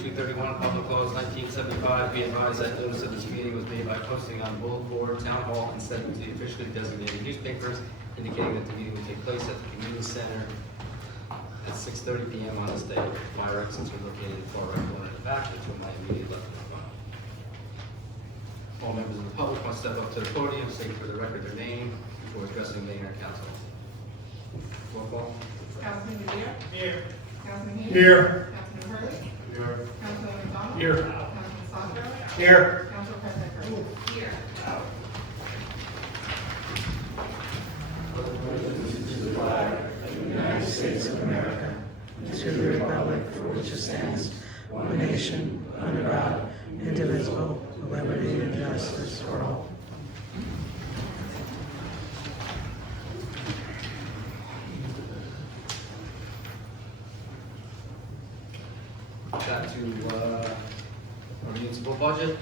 4231, Public Laws 1975, be advised that notice of this meeting was made by posting on bulletin board, town hall, and sent to the officially designated newspapers, indicating that the meeting would take place at the community center at 6:30 p.m. on this day. Fire exits are located far right corner in the back, and to my immediate left in the front. All members of the public must step up to the podium, state for the record their name before addressing mayor and council. Roll call. Councilman Deere? Here. Councilman Heath? Here. Councilman Hurley? Here. Councilman McDonald? Here. Councilman Sosser? Here. Council President Burns? Here. United States of America, and to the republic for which it stands, one nation, under God, indivisible, with liberty and justice for all. Back to our municipal budget,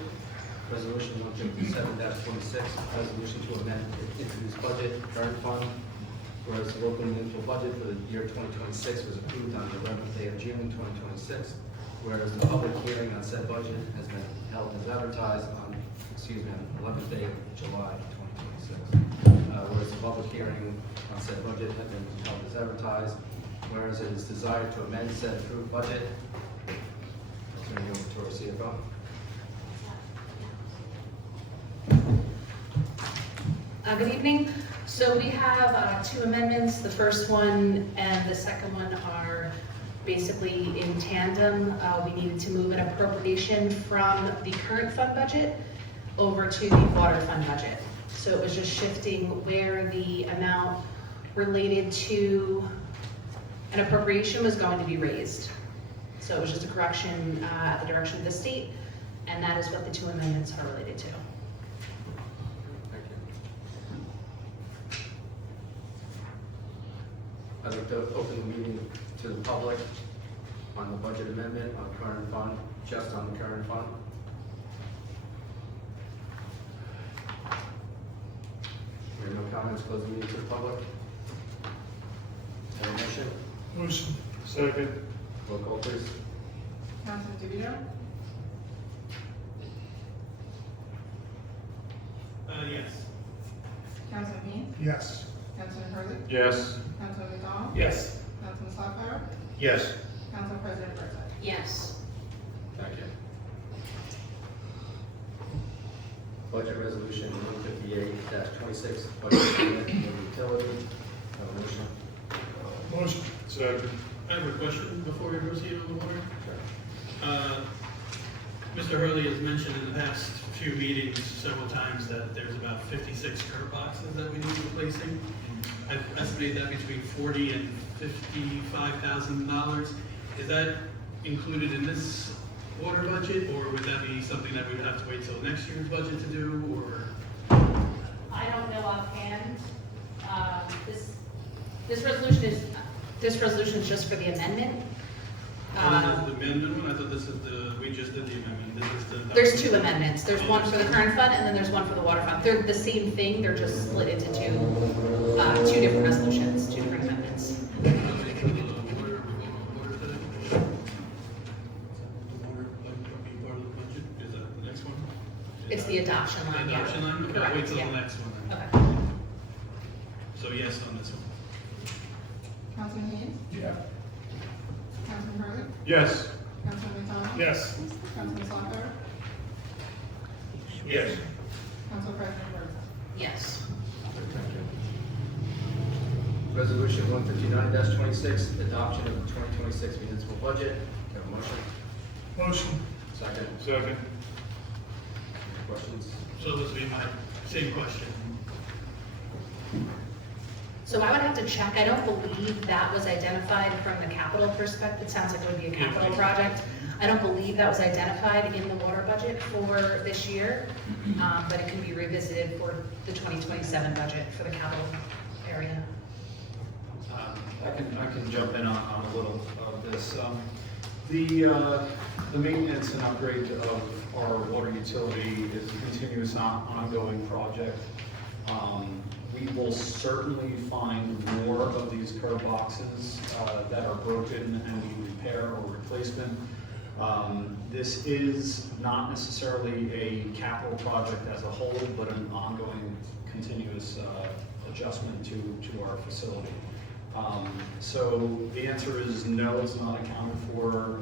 resolution 157-26, resolution to amend introduce budget, current fund. Whereas the local municipal budget for the year 2026 was approved on the 11th day of June 2026. Whereas the public hearing on said budget has been held as advertised on, on 11th day of July 2026. Whereas the public hearing on said budget has been held as advertised. Whereas it is desired to amend said approved budget. I'll turn you over to our CFO. Good evening. So we have two amendments. The first one and the second one are basically in tandem. We needed to move an appropriation from the current fund budget over to the water fund budget. So it was just shifting where the amount related to an appropriation was going to be raised. So it was just a correction at the direction of the state, and that is what the two amendments are related to. I'd like to open the meeting to the public on the budget amendment on current fund, just on the current fund. There are no comments, close the meeting to the public. Have a motion? Motion. Second. Roll call, please. Councilman Deere? Yes. Councilman Heath? Yes. Councilman Hurley? Yes. Councilman McDonald? Yes. Councilman Sosser? Yes. Council President Burns? Yes. Thank you. Budget resolution 158-26, budget amendment for utility. Have a motion? Motion. Second. I have a question before we proceed on the water. Sure. Mr. Hurley has mentioned in the past few meetings several times that there's about 56 curb boxes that we need replacing. I've estimated that between $40,000 and $55,000. Is that included in this water budget, or would that be something that we would have to wait till next year's budget to do, or? I don't know offhand. This resolution is just for the amendment. This is the amendment one? I thought this is we just did the amendment. This is the. There's two amendments. There's one for the current fund and then there's one for the water fund. They're the same thing. They're just split into two different resolutions, two different amendments. It's the adoption line. The adoption line? Okay, Correct, wait till yeah. the next one then. Okay. So yes on this one. Councilman Heath? Yeah. Councilman Hurley? Yes. Councilman McDonald? Yes. Councilman Sosser? Yes. Council President Burns? Yes. Thank you. Resolution 159-26, adoption of the 2026 municipal budget. Have a motion? Motion. Second. Second. Questions? So this would be my same question. So I would have to check. I don't believe that was identified from the capital perspective. It sounds like it would be a capital project. I don't believe that was identified in the water budget for this year, but it can be revisited for the 2027 budget for the capital area. I can jump in on a little of this. The maintenance and upgrade of our water utility is a continuous ongoing project. We will certainly find more of these curb boxes that are broken and need repair or replacement. This is not necessarily a capital project as a whole, but an ongoing continuous adjustment to our facility. So the answer is no, it's not accounted for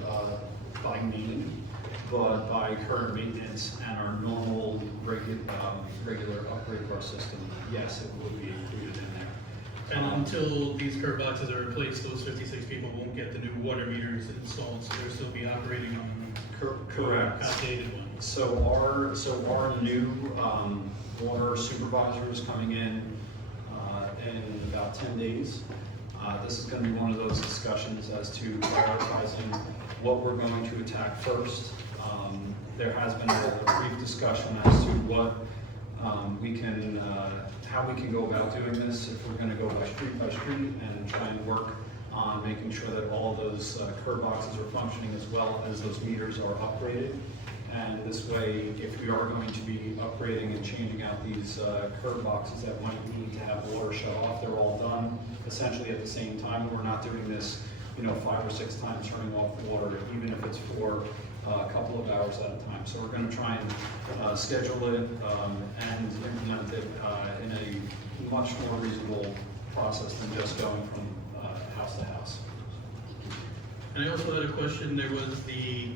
by name, but by current maintenance and our normal regular upgrade of our system, yes, it would be included in there. And until these curb boxes are replaced, those 56 people won't get the new water meters installed, so they'll still be operating on Correct. outdated ones. So our new water supervisor is coming in about 10 days. This is going to be one of those discussions as to prioritizing what we're going to attack first. There has been a brief discussion as to what how we can go about doing this, if we're going to go by street, and try and work on making sure that all those curb boxes are functioning as well as those meters are upgraded. And this way, if we are going to be upgrading and changing out these curb boxes that might need to have water shut off, they're all done essentially at the same time. We're not doing this, 5 or 6 times turning off water, even if it's for a couple of hours at a time. So we're going to try and schedule it and implement it in a much more reasonable process than just going from house to house. And I also had a question. There was the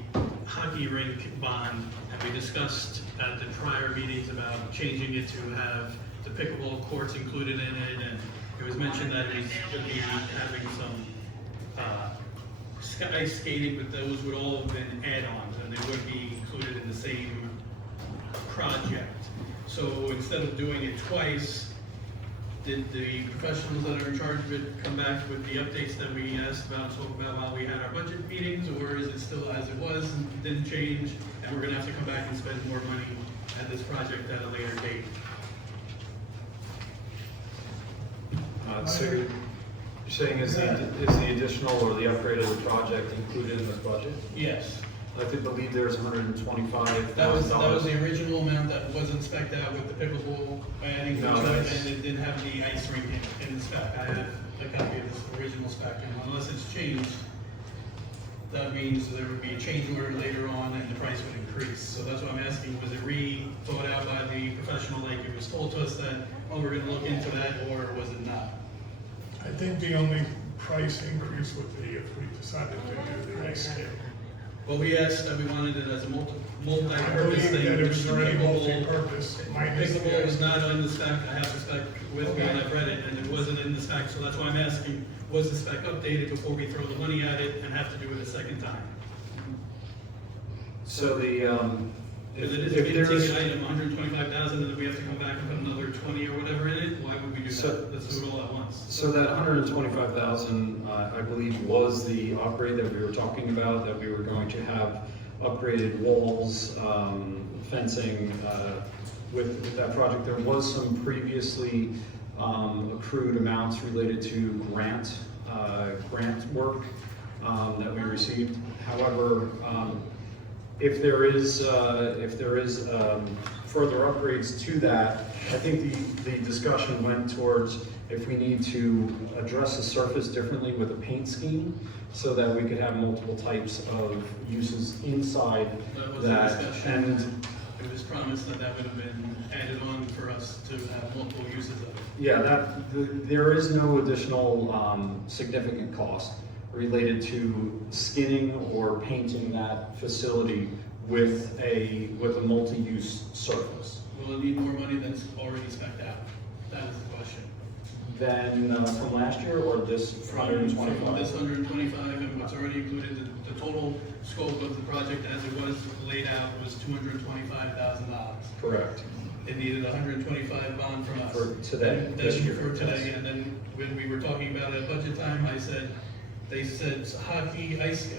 hockey rink bond, and we discussed at the prior meetings about changing it to have the pickleball courts included in it, and it was mentioned that it was going to be having some ice skating, but those would all have been add-ons, and they would be included in the same project. So instead of doing it twice, did the professionals that are in charge of it come back with the updates that we asked about, talk about while we had our budget meetings, or is it still as it was and didn't change, and we're gonna have to come back and spend more money at this project at a later date? So you're saying is the additional or the upgrade of the project included in this budget? Yes. I did believe there's $125,000. That was the original amount that wasn't spec'd out with the pickleball adding to No, it, that's- and it didn't have the ice rink in the spec. I have a copy of this original spec, and unless it's changed, that means there would be a change order later on and the price would increase. So that's what I'm asking, was it re-thought out by the professional, like it was told to us that, oh, we're gonna look into that, or was it not? I think the only price increase would be if we decided to do the ice skating. Well, we asked that we wanted it as a I multi-purpose believe thing. that it was which already pickleball- multi-purpose. minus the Pickleball ice. was not on the spec, I have the spec with me and Okay. I've read it, and it wasn't in the spec, so that's why I'm asking, was the spec updated before we throw the money at it and have to do it a second time? So Because it is a big ticket item, 125,000, and then we have to come back and put another 20 or whatever in it, why would we do So- that? Let's do it all at once. So that $125,000, I believe, was the upgrade that we were talking about, that we were going to have upgraded walls, fencing, with that project. There was some previously accrued amounts related to grant work that we received. However, if there is further upgrades to that, I think the discussion went towards if we need to address the surface differently with a paint scheme, so that we could have multiple types of uses inside That was the that. discussion, And and it was promised that that would have been added on for us to have multiple uses of it. yeah, there is no additional significant cost related to skinning or painting that facility with a multi-use surface. Will it need more money than already spec'd out? That is the question. Then from last year or this From 125? this 125 and what's already included, the total scope of the project as it was laid out was $225,000. Correct. It needed 125 bond from us. For today, And this then year, for today, yes. and then when we were talking about it at budget time, they said hockey, ice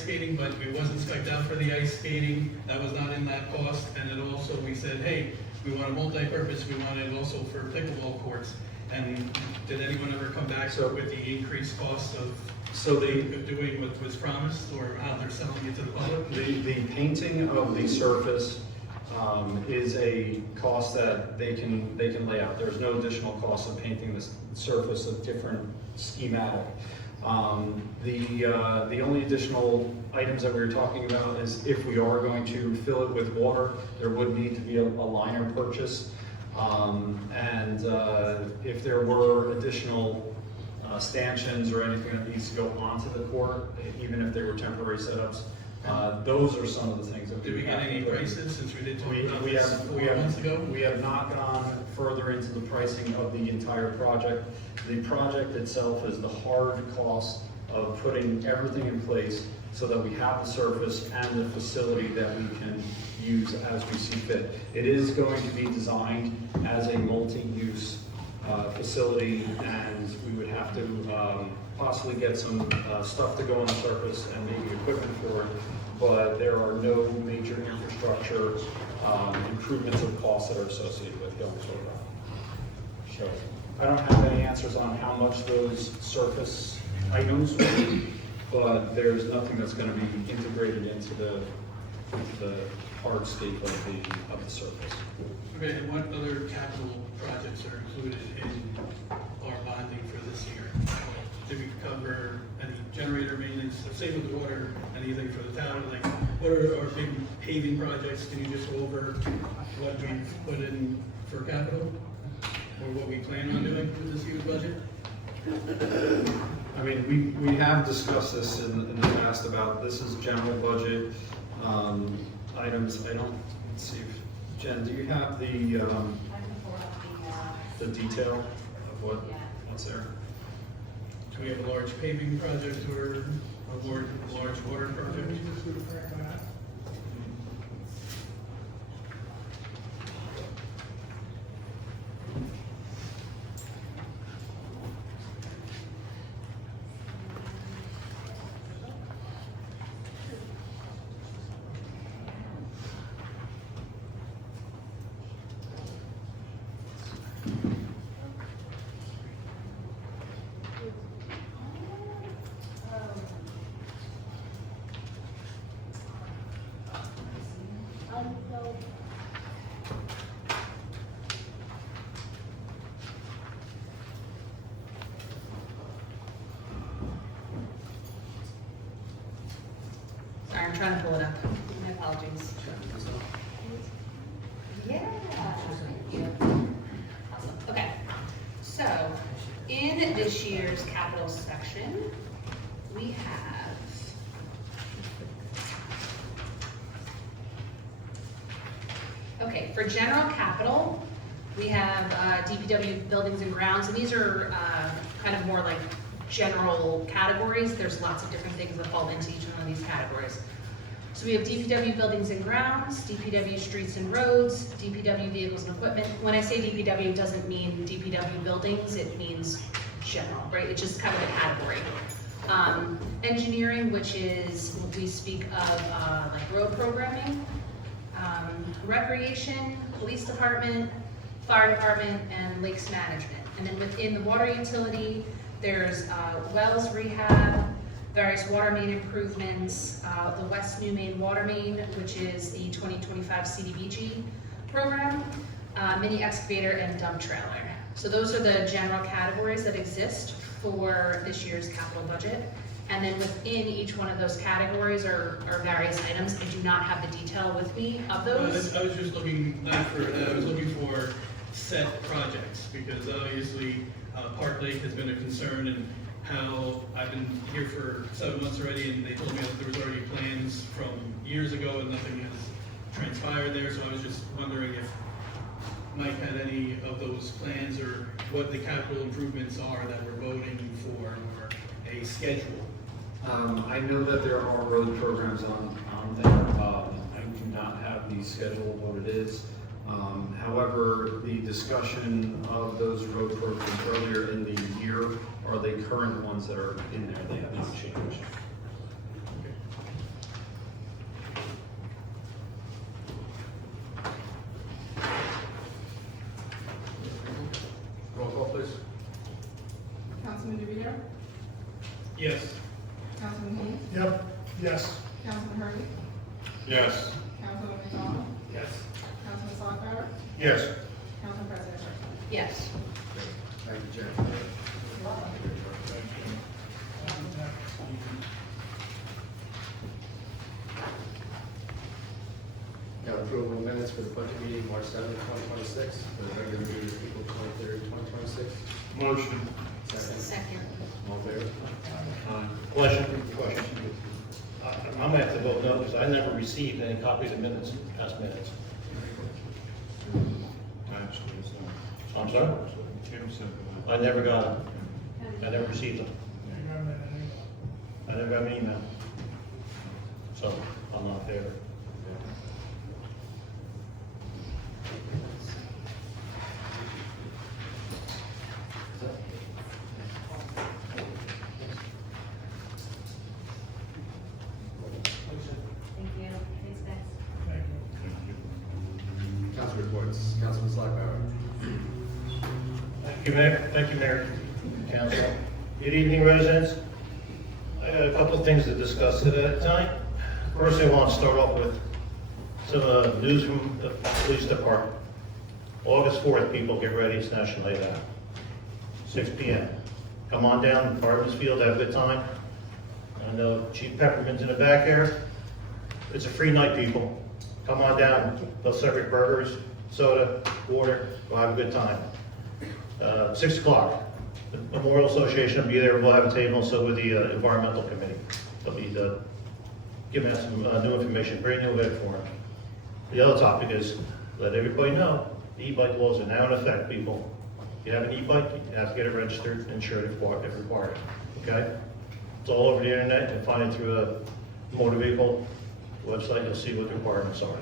skating, but it wasn't spec'd out for the ice skating. That was not in that cost. And then also we said, hey, we want a multi-purpose, we want it also for pickleball courts. And did anyone ever come back with the increased cost of doing what was promised, or how they're selling it to the public? The painting of the surface is a cost that they can lay out. There's no additional cost of painting the surface of different schematic. The only additional items that we were talking about is if we are going to fill it with water, there would need to be a liner purchase. If there were additional stanchions or anything that needs to go onto the court, even if they were temporary setups, those are some of the things that Did we get have to any put in. prices since we did talk We about this have, 4 months ago? we have not gone further into the pricing of the entire project. The project itself is the hard cost of putting everything in place so that we have the surface and the facility that we can use as we see fit. It is going to be designed as a multi-use facility, and we would have to possibly get some stuff to go on the surface and maybe equipment for it, but there are no major infrastructure improvements or costs that are associated with going forward. So I don't have any answers on how much those surface items will be, but there's nothing that's going to be integrated into the hardscape of the surface. Okay, and what other capital projects are included in our bonding for this year? Did we cover any generator maintenance, same with the water, anything for the town? Like, what are our big paving projects? Can you just go over what we've put in for capital? Or what we plan on doing with this year's budget? I mean, we have discussed this in the past about, this is general budget items. I don't, let's see, Jen, do you have the detail of what's there? Do we have a large paving project or a large water project? Sorry, I'm trying to pull it up. My apologies. Yeah. Thank you. Awesome. Okay. So, in this year's capital section, we have for general capital, we have DPW buildings and grounds, and these are kind of more like general categories. There's lots of different things that fall into each one of these categories. So we have DPW buildings and grounds, DPW streets and roads, DPW vehicles and equipment. When I say DPW, it doesn't mean DPW buildings, it means general, right? It's just kind of a category. Engineering, which is, we speak of like road programming, recreation, police department, fire department, and lakes management. And then within the water utility, there's wells rehab, various water main improvements, the West New Main Water Main, which is the 2025 CDBG program, mini excavator, and dump trailer. So those are the general categories that exist for this year's capital budget. And then within each one of those categories are various items. I do not have the detail with me of those. I was just looking, not for that, I was looking for set projects, because obviously Park Lake has been a concern, and how I've been here for 7 months already, and they told me that there was already plans from years ago and nothing has transpired there, so I was just wondering if Mike had any of those plans, or what the capital improvements are that we're voting for, or a schedule. I know that there are road programs on there. I do not have the schedule of what it is. However, the discussion of those road programs earlier in the year are the current ones that are in there. They have not changed. Roll call, please. Councilman DeVito? Yes. Councilman Haynes? Yep, yes. Councilman Hurley? Yes. Councilman McDonald? Yes. Councilman Slaughter? Yes. Council President Sherman? Yes. Thank you, Jen. Got approval of minutes for the budget meeting March 7th, 2026, for the regular meeting April 23rd, 2026. Motion. Second. Second. All in favor? Question. I'm gonna have to vote no, because I never received any copies of minutes, past minutes. I'm sorry? I never got them. I never received them. I never got an email. So, I'm not there. Thank you. Thanks, guys. Thank you. Council reports. Councilman Slagbaur. Thank you, Mayor. Thank you, Mayor. Council. Good evening, residents. I got a couple of things to discuss today tonight. First, I want to start off with some news from the police department. August 4th, people, get ready, it's National Night Out. 6 p.m. Come on down to Parliament's Field, have a good time. I know Chief Peppermint's in the back here. It's a free night, people. Come on down, they'll serve you burgers, soda, water, we'll have a good time. 6 o'clock, the Memorial Association will be there, we'll have a table, so will the Environmental Committee. They'll be giving us some new information, brand new event for them. The other topic is, let everybody know, the e-bike laws are now in effect, people. If you have an e-bike, you have to get it registered, insured if required, okay? It's all over the internet, you can find it through a motor vehicle website, you'll see what the requirements are.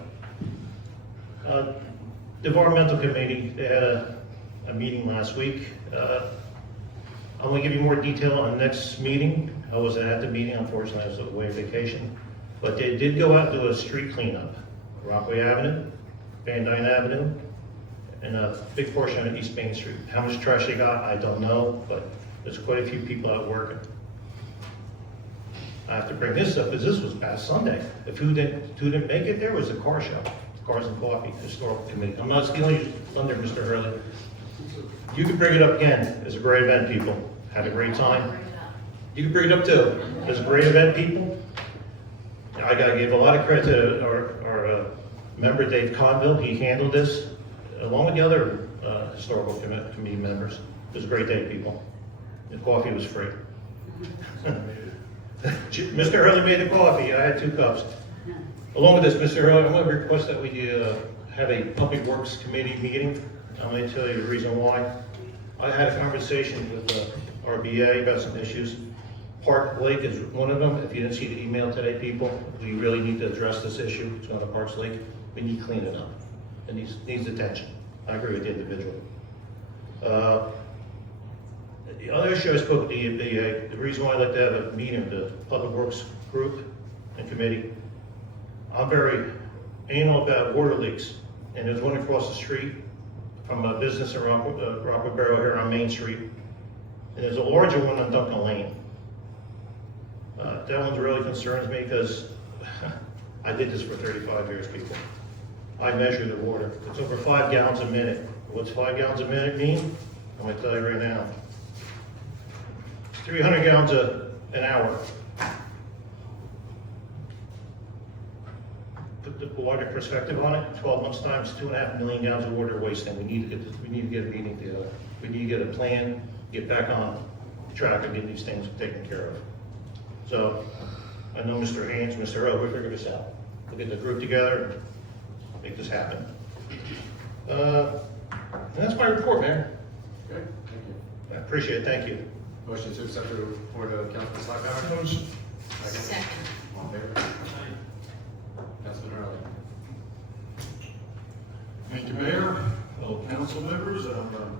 The Environmental Committee, they had a meeting last week. I'm gonna give you more detail on the next meeting. I wasn't at the meeting, unfortunately, I was away on vacation. But they did go out and do a street cleanup. Rockaway Avenue, Van Dyne Avenue, and a big portion of East Main Street. How much trash they got, I don't know, but there's quite a few people out working. I have to bring this up, because this was past Sunday. If who didn't make it, there was a car show, Cars and Coffee, Historical Committee. I'm not stealing your thunder, Mr. Hurley. You can bring it up again. It's a great event, people. Had a great time. You can bring it up too. It's a great event, people. I gotta give a lot of credit to our member, Dave Conville. He handled this, along with the other historical committee members. It was a great day, people. The coffee was free. Mr. Hurley made the coffee. I had 2 cups. Along with this, Mr. Hurley, I'm gonna request that we have a Public Works Committee meeting. I'm going to tell you the reason why. I had a conversation with RBA about some issues. Park Lake is one of them. If you didn't see the email today, people, we really need to address this issue. It's on the Parks Lake. We need to clean it up. It needs attention. I agree with the individual. The other issue I spoke with the EPA, the reason why I'd like to have a meeting with the Public Works group and committee, I'm very anal about water leaks. And there's one across the street from a business in Rockaway Borough here on Main Street. And there's a larger one on Duncan Lane. That one really concerns me because I did this for 35 years, people. I measure the water. It's over 5 gallons a minute. What's 5 gallons a minute mean? I'm gonna tell you right now. It's 300 gallons an hour. Put the water perspective on it, 12 months times, 2.5 million gallons of water wasting. We need to get a meeting together. We need to get a plan, get back on track and get these things taken care of. So, I know Mr. Haynes, Mr. O, we'll figure this out. We'll get the group together and make this happen. And that's my report, Mayor. Okay, thank you. I appreciate it, thank you. Motion to accept the report of Councilman Slagbaur. Motion. Second. All in favor? Councilman Hurley. Thank you, Mayor, fellow council members,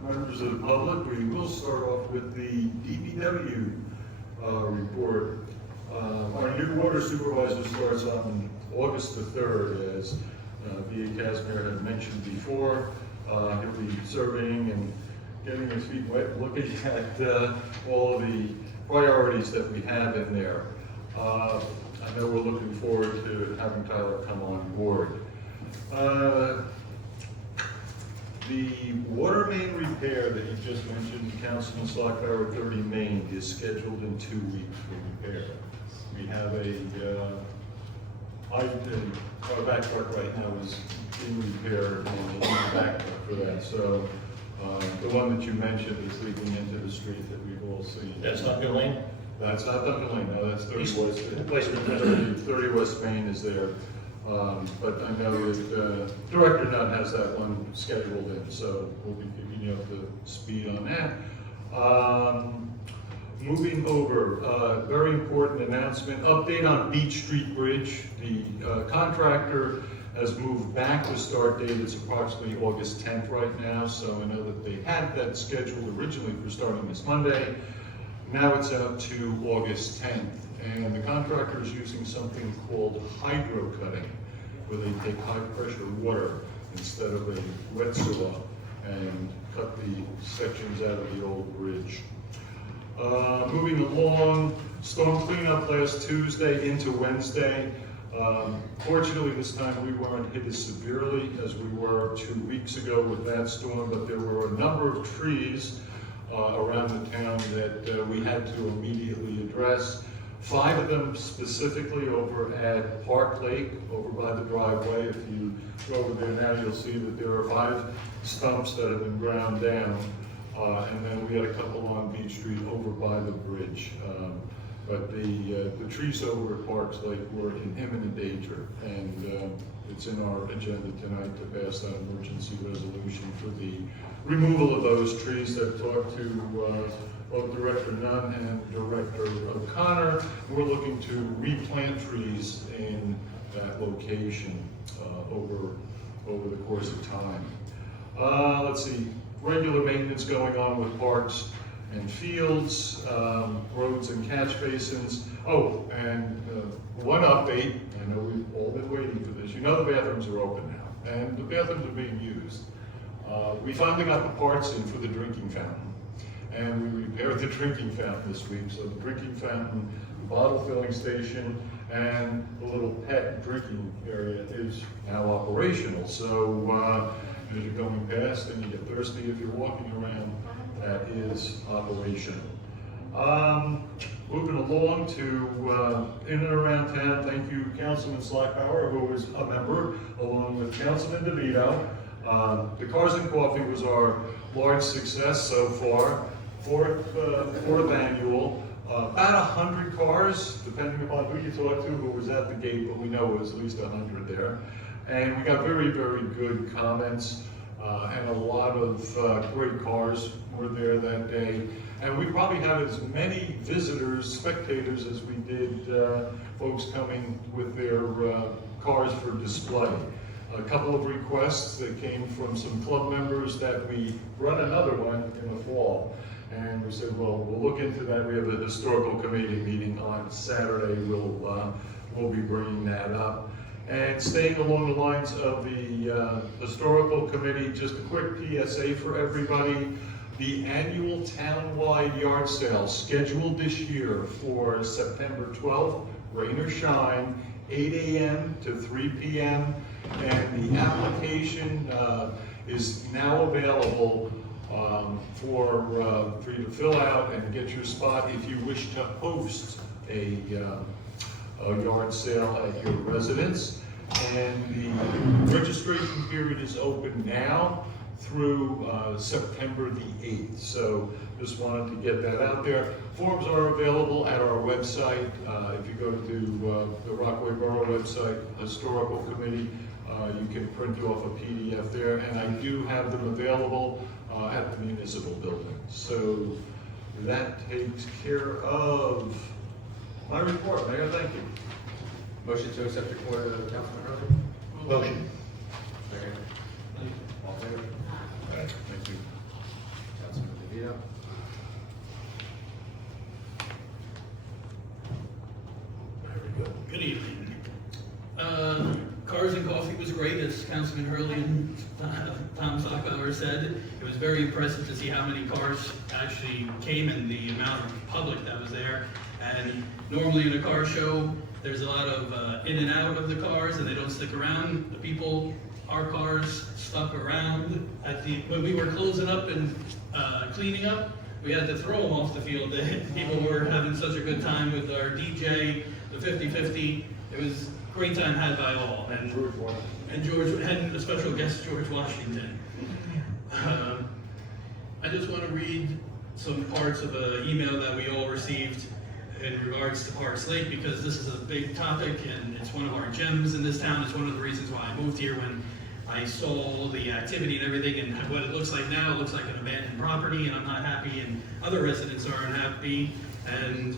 members of the public. We will start off with the DPW report. Our new water supervisor starts on August the 3rd, as V.A. Casimir had mentioned before. He'll be surveying and getting his feet wet, looking at all of the priorities that we have in there. I know we're looking forward to having Tyler come on board. The water main repair that you just mentioned, Councilman Slagbaur, 30 Main, is scheduled in 2 weeks for repair. We have a Our back truck right now is in repair and we need a back truck for that. So the one that you mentioned is leading into the street that we've all seen. That's not Duncan Lane? That's not Duncan Lane, no, that's 30 West. Replacement. 30 West Main is there. But I know that Director Nunn has that one scheduled in, so we'll be keeping you up to speed on that. Moving over, very important announcement, update on Beach Street Bridge. The contractor has moved back the start date. It's approximately August 10th right now, so I know that they had that scheduled originally for starting this Monday. Now it's up to August 10th, and the contractor is using something called hydro cutting, where they take high pressure water instead of a wet saw and cut the sections out of the old bridge. Moving along, storm cleanup last Tuesday into Wednesday. Fortunately, this time we weren't hit as severely as we were 2 weeks ago with that storm, but there were a number of trees around the town that we had to immediately address. 5 of them specifically over at Park Lake, over by the driveway. If you go over there now, you'll see that there are 5 stumps that have been ground down. And then we had a couple on Beach Street over by the bridge. But the trees over at Parks Lake were in imminent danger, and it's in our agenda tonight to pass that emergency resolution for the removal of those trees. I've talked to both Director Nunn and Director O'Connor. We're looking to replant trees in that location over the course of time. Let's see, regular maintenance going on with parks and fields, roads and catch basins. Oh, and one update, I know we've all been waiting for this. You know the bathrooms are open now, and the bathrooms are being used. We finally got the parts in for the drinking fountain, and we repaired the drinking fountain this week. So the drinking fountain, the bottle filling station, and the little pet drinking area is now operational. So as you're going past and you get thirsty if you're walking around, that is operational. Moving along to in and around town, thank you Councilman Slackpower, who is a member, along with Councilman DeVito. The Cars and Coffee was our large success so far, fourth annual. About 100 cars, depending upon who you talk to, who was at the gate, but we know it was at least 100 there. And we got very, very good comments, and a lot of great cars were there that day. And we probably had as many visitors, spectators, as we did folks coming with their cars for display. A couple of requests that came from some club members that we run another one in the fall. And we said, well, we'll look into that. We have a historical committee meeting on Saturday. We'll be bringing that up. And staying along the lines of the historical committee, just a quick PSA for everybody. The Annual Townwide Yard Sale scheduled this year for September 12th, rain or shine, 8 a.m. to 3 p.m. And the application is now available for you to fill out and get your spot if you wish to host a yard sale at your residence. And the registration period is open now through September the 8th. So just wanted to get that out there. Forms are available at our website. If you go to the Rockaway Borough website, Historical Committee, you can print off a PDF there. And I do have them available at the Municipal Building. So that takes care of my report. Mayor, thank you. Motion to accept the report of Councilman Hurley? Motion. Second. All in favor? Thank you. Councilman DeVito? Good evening. Cars and Coffee was great, as Councilman Hurley and Tom Sockbauer said. It was very impressive to see how many cars actually came and the amount of public that was there. And normally in a car show, there's a lot of in and out of the cars and they don't stick around. The people, our cars stuck around. When we were closing up and cleaning up, we had to throw them off the field. The people were having such a good time with our DJ, the 50-50. It was great time had by all, and George, and a special guest, George Washington. I just want to read some parts of an email that we all received in regards to Parks Lake, because this is a big topic and it's one of our gems in this town. It's one of the reasons why I moved here. When I saw all the activity and everything and what it looks like now, it looks like an abandoned property, and I'm not happy, and other residents aren't happy. And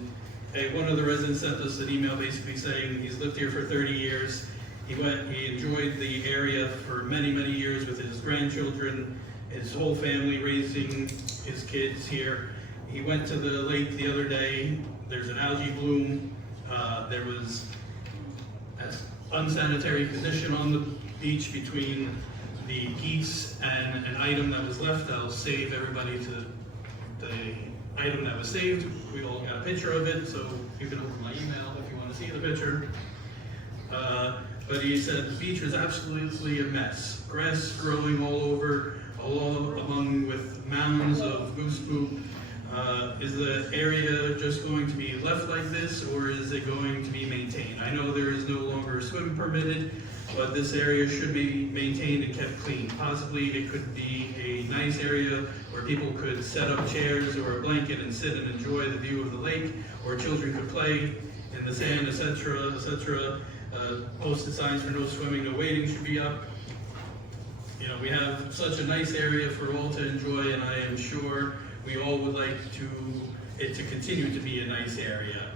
one of the residents sent us an email basically saying he's lived here for 30 years. He enjoyed the area for many, many years with his grandchildren, his whole family raising his kids here. He went to the lake the other day. There's an algae bloom. There was an unsanitary condition on the beach between the geese and an item that was left. I'll save everybody to the item that was saved. We all got a picture of it, so you can open my email if you want to see the picture. But he said the beach was absolutely a mess. Grass growing all over, along with mounds of goose poop. Is the area just going to be left like this, or is it going to be maintained? I know there is no longer a swim permitted, but this area should be maintained and kept clean. Possibly it could be a nice area where people could set up chairs or a blanket and sit and enjoy the view of the lake, or children could play in the sand, etc., etc. Posted signs for no swimming, no wading should be up. You know, we have such a nice area for all to enjoy, and I am sure we all would like it to continue to be a nice area.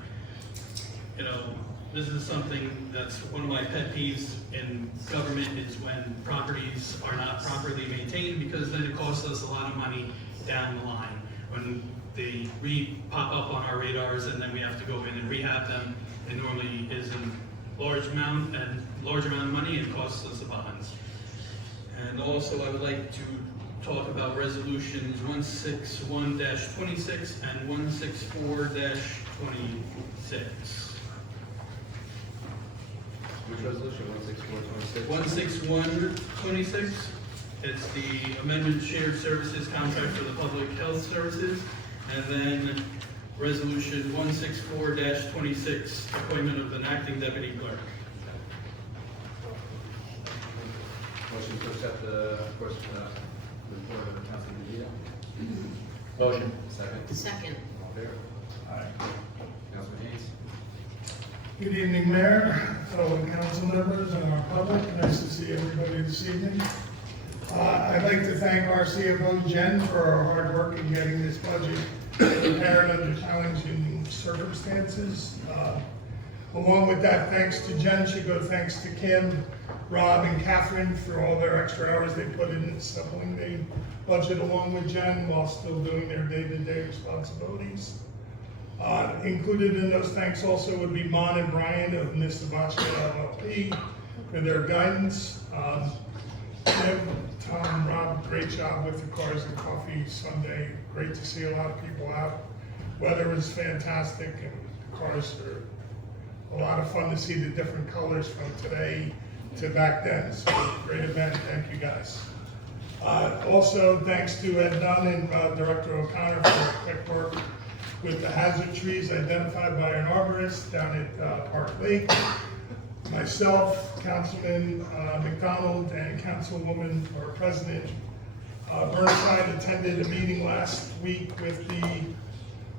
You know, this is something that's one of my pet peeves in government, is when properties are not properly maintained, because then it costs us a lot of money down the line when they pop up on our radars, and then we have to go in and rehab them. It normally is a large amount of money, and costs us a bond. And also, I would like to talk about resolutions 161-26 and 164-26. Which resolution, 16426? 161-26, it's the amendment shared services contract for the public health services. And then resolution 164-26, appointment of an acting deputy clerk. Motion to accept the, of course, report of Councilman Medina. Motion. Second. Second. All in favor? Aye. Councilman Haynes. Good evening, Mayor, fellow council members, and our public. Nice to see everybody this evening. I'd like to thank our CFO, Jen, for her hard work in getting this budget prepared under challenging circumstances. Along with that, thanks to Jen, should go thanks to Kim, Rob, and Catherine for all their extra hours they put in supplementing the budget along with Jen while still doing their day-to-day responsibilities. Included in those thanks also would be Mon and Brian of Municipal Budget LLP for their guidance. Tim, Tom, Rob, great job with the Cars and Coffee Sunday. Great to see a lot of people out. Weather was fantastic, and the cars are a lot of fun to see the different colors from today to back then. So great event, thank you guys. Also, thanks to Ed Dunn and Director O'Connor for quick work with the hazard trees identified by an arborist down at Park Lake. Myself, Councilman McDonald, and Councilwoman or President Burnside attended a meeting last week with the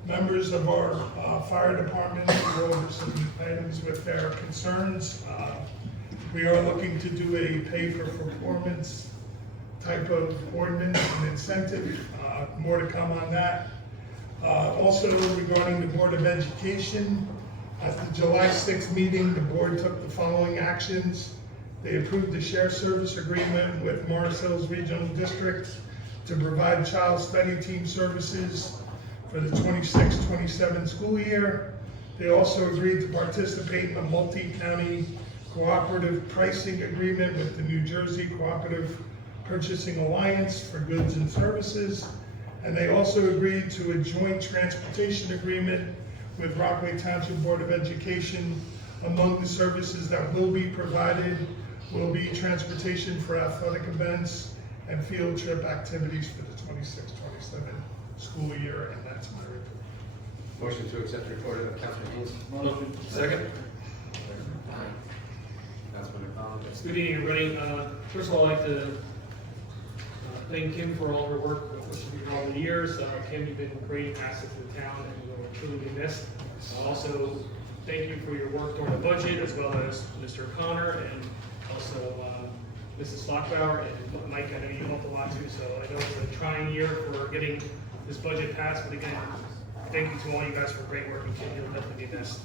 members of our fire department to go over some items with their concerns. We are looking to do a pay-for-performance type of ordinance and incentive. More to come on that. Also, regarding the Board of Education, at the July 6th meeting, the board took the following actions. They approved the share service agreement with Morris Hills Regional District to provide child study team services for the 26-27 school year. They also agreed to participate in a multi-county cooperative pricing agreement with the New Jersey Cooperative Purchasing Alliance for goods and services. And they also agreed to a joint transportation agreement with Rockaway Township Board of Education. Among the services that will be provided will be transportation for athletic events and field trip activities for the 26-27 school year, and that's my report. Motion to accept the report of Councilman Haynes. Motion. Second. Councilman O'Connell. Good evening, everybody. First of all, I'd like to thank Kim for all her work she's been all the years. Kim, you've been a great asset to the town and you will truly be missed. Also, thank you for your work during the budget, as well as Mr. O'Connor and also Mrs. Slockbauer and Mike. I know you helped a lot too, so I know it's a trying year for getting this budget passed, but again, thank you to all you guys for great work, and you'll definitely be missed.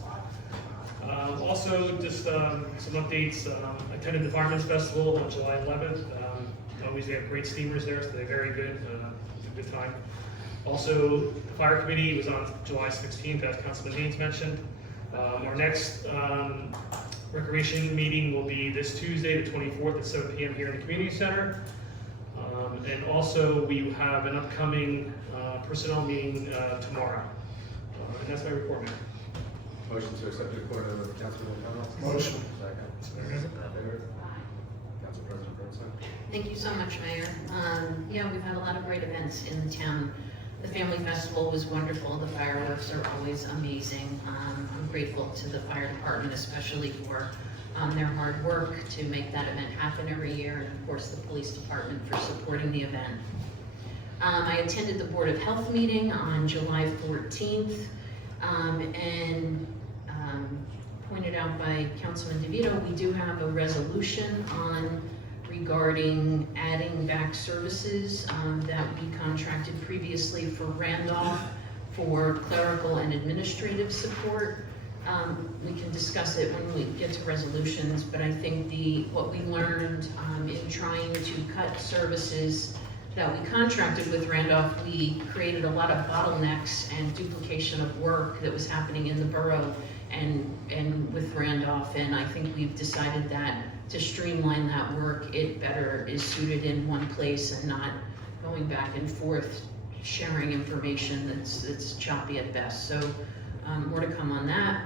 Also, just some updates. Attended the Fireman's Festival on July 11th. Always they have great steamers there, so they're very good. It was a good time. Also, the fire committee was on July 16th, as Councilman Haynes mentioned. Our next recreation meeting will be this Tuesday, the 24th at 7 p.m. here in the community center. And also, we have an upcoming personnel meeting tomorrow. And that's my report, Mayor. Motion to accept the report of Councilman O'Connell. Motion. Second. Favor? Council President Bertson. Thank you so much, Mayor. Yeah, we've had a lot of great events in the town. The Family Festival was wonderful. The fireworks are always amazing. I'm grateful to the fire department, especially for their hard work to make that event happen every year, and of course the police department for supporting the event. I attended the Board of Health meeting on July 14th, and pointed out by Councilman DeVito, we do have a resolution on regarding adding back services that we contracted previously for Randolph for clerical and administrative support. We can discuss it when we get to resolutions, but I think what we learned in trying to cut services that we contracted with Randolph, we created a lot of bottlenecks and duplication of work that was happening in the borough and with Randolph, and I think we've decided that to streamline that work, it better is suited in one place and not going back and forth, sharing information that's choppy at best. So more to come on that.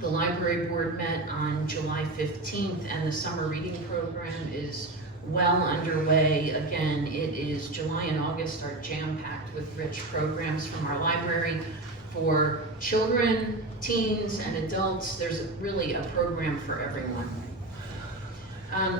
The library board met on July 15th, and the summer reading program is well underway. Again, it is July and August are jam-packed with rich programs from our library for children, teens, and adults. There's really a program for everyone.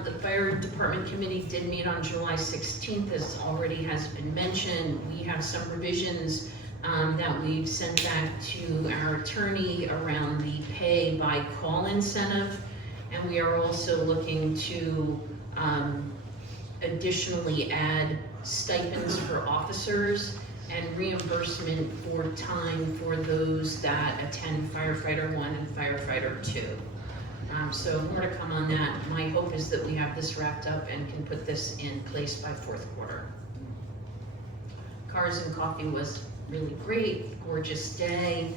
The fire department committee did meet on July 16th, as already has been mentioned. We have some revisions that we've sent back to our attorney around the pay by call incentive, and we are also looking to additionally add stipends for officers and reimbursement for time for those that attend firefighter 1 and firefighter 2. So more to come on that. My hope is that we have this wrapped up and can put this in place by fourth quarter. Cars and Coffee was really great, gorgeous day.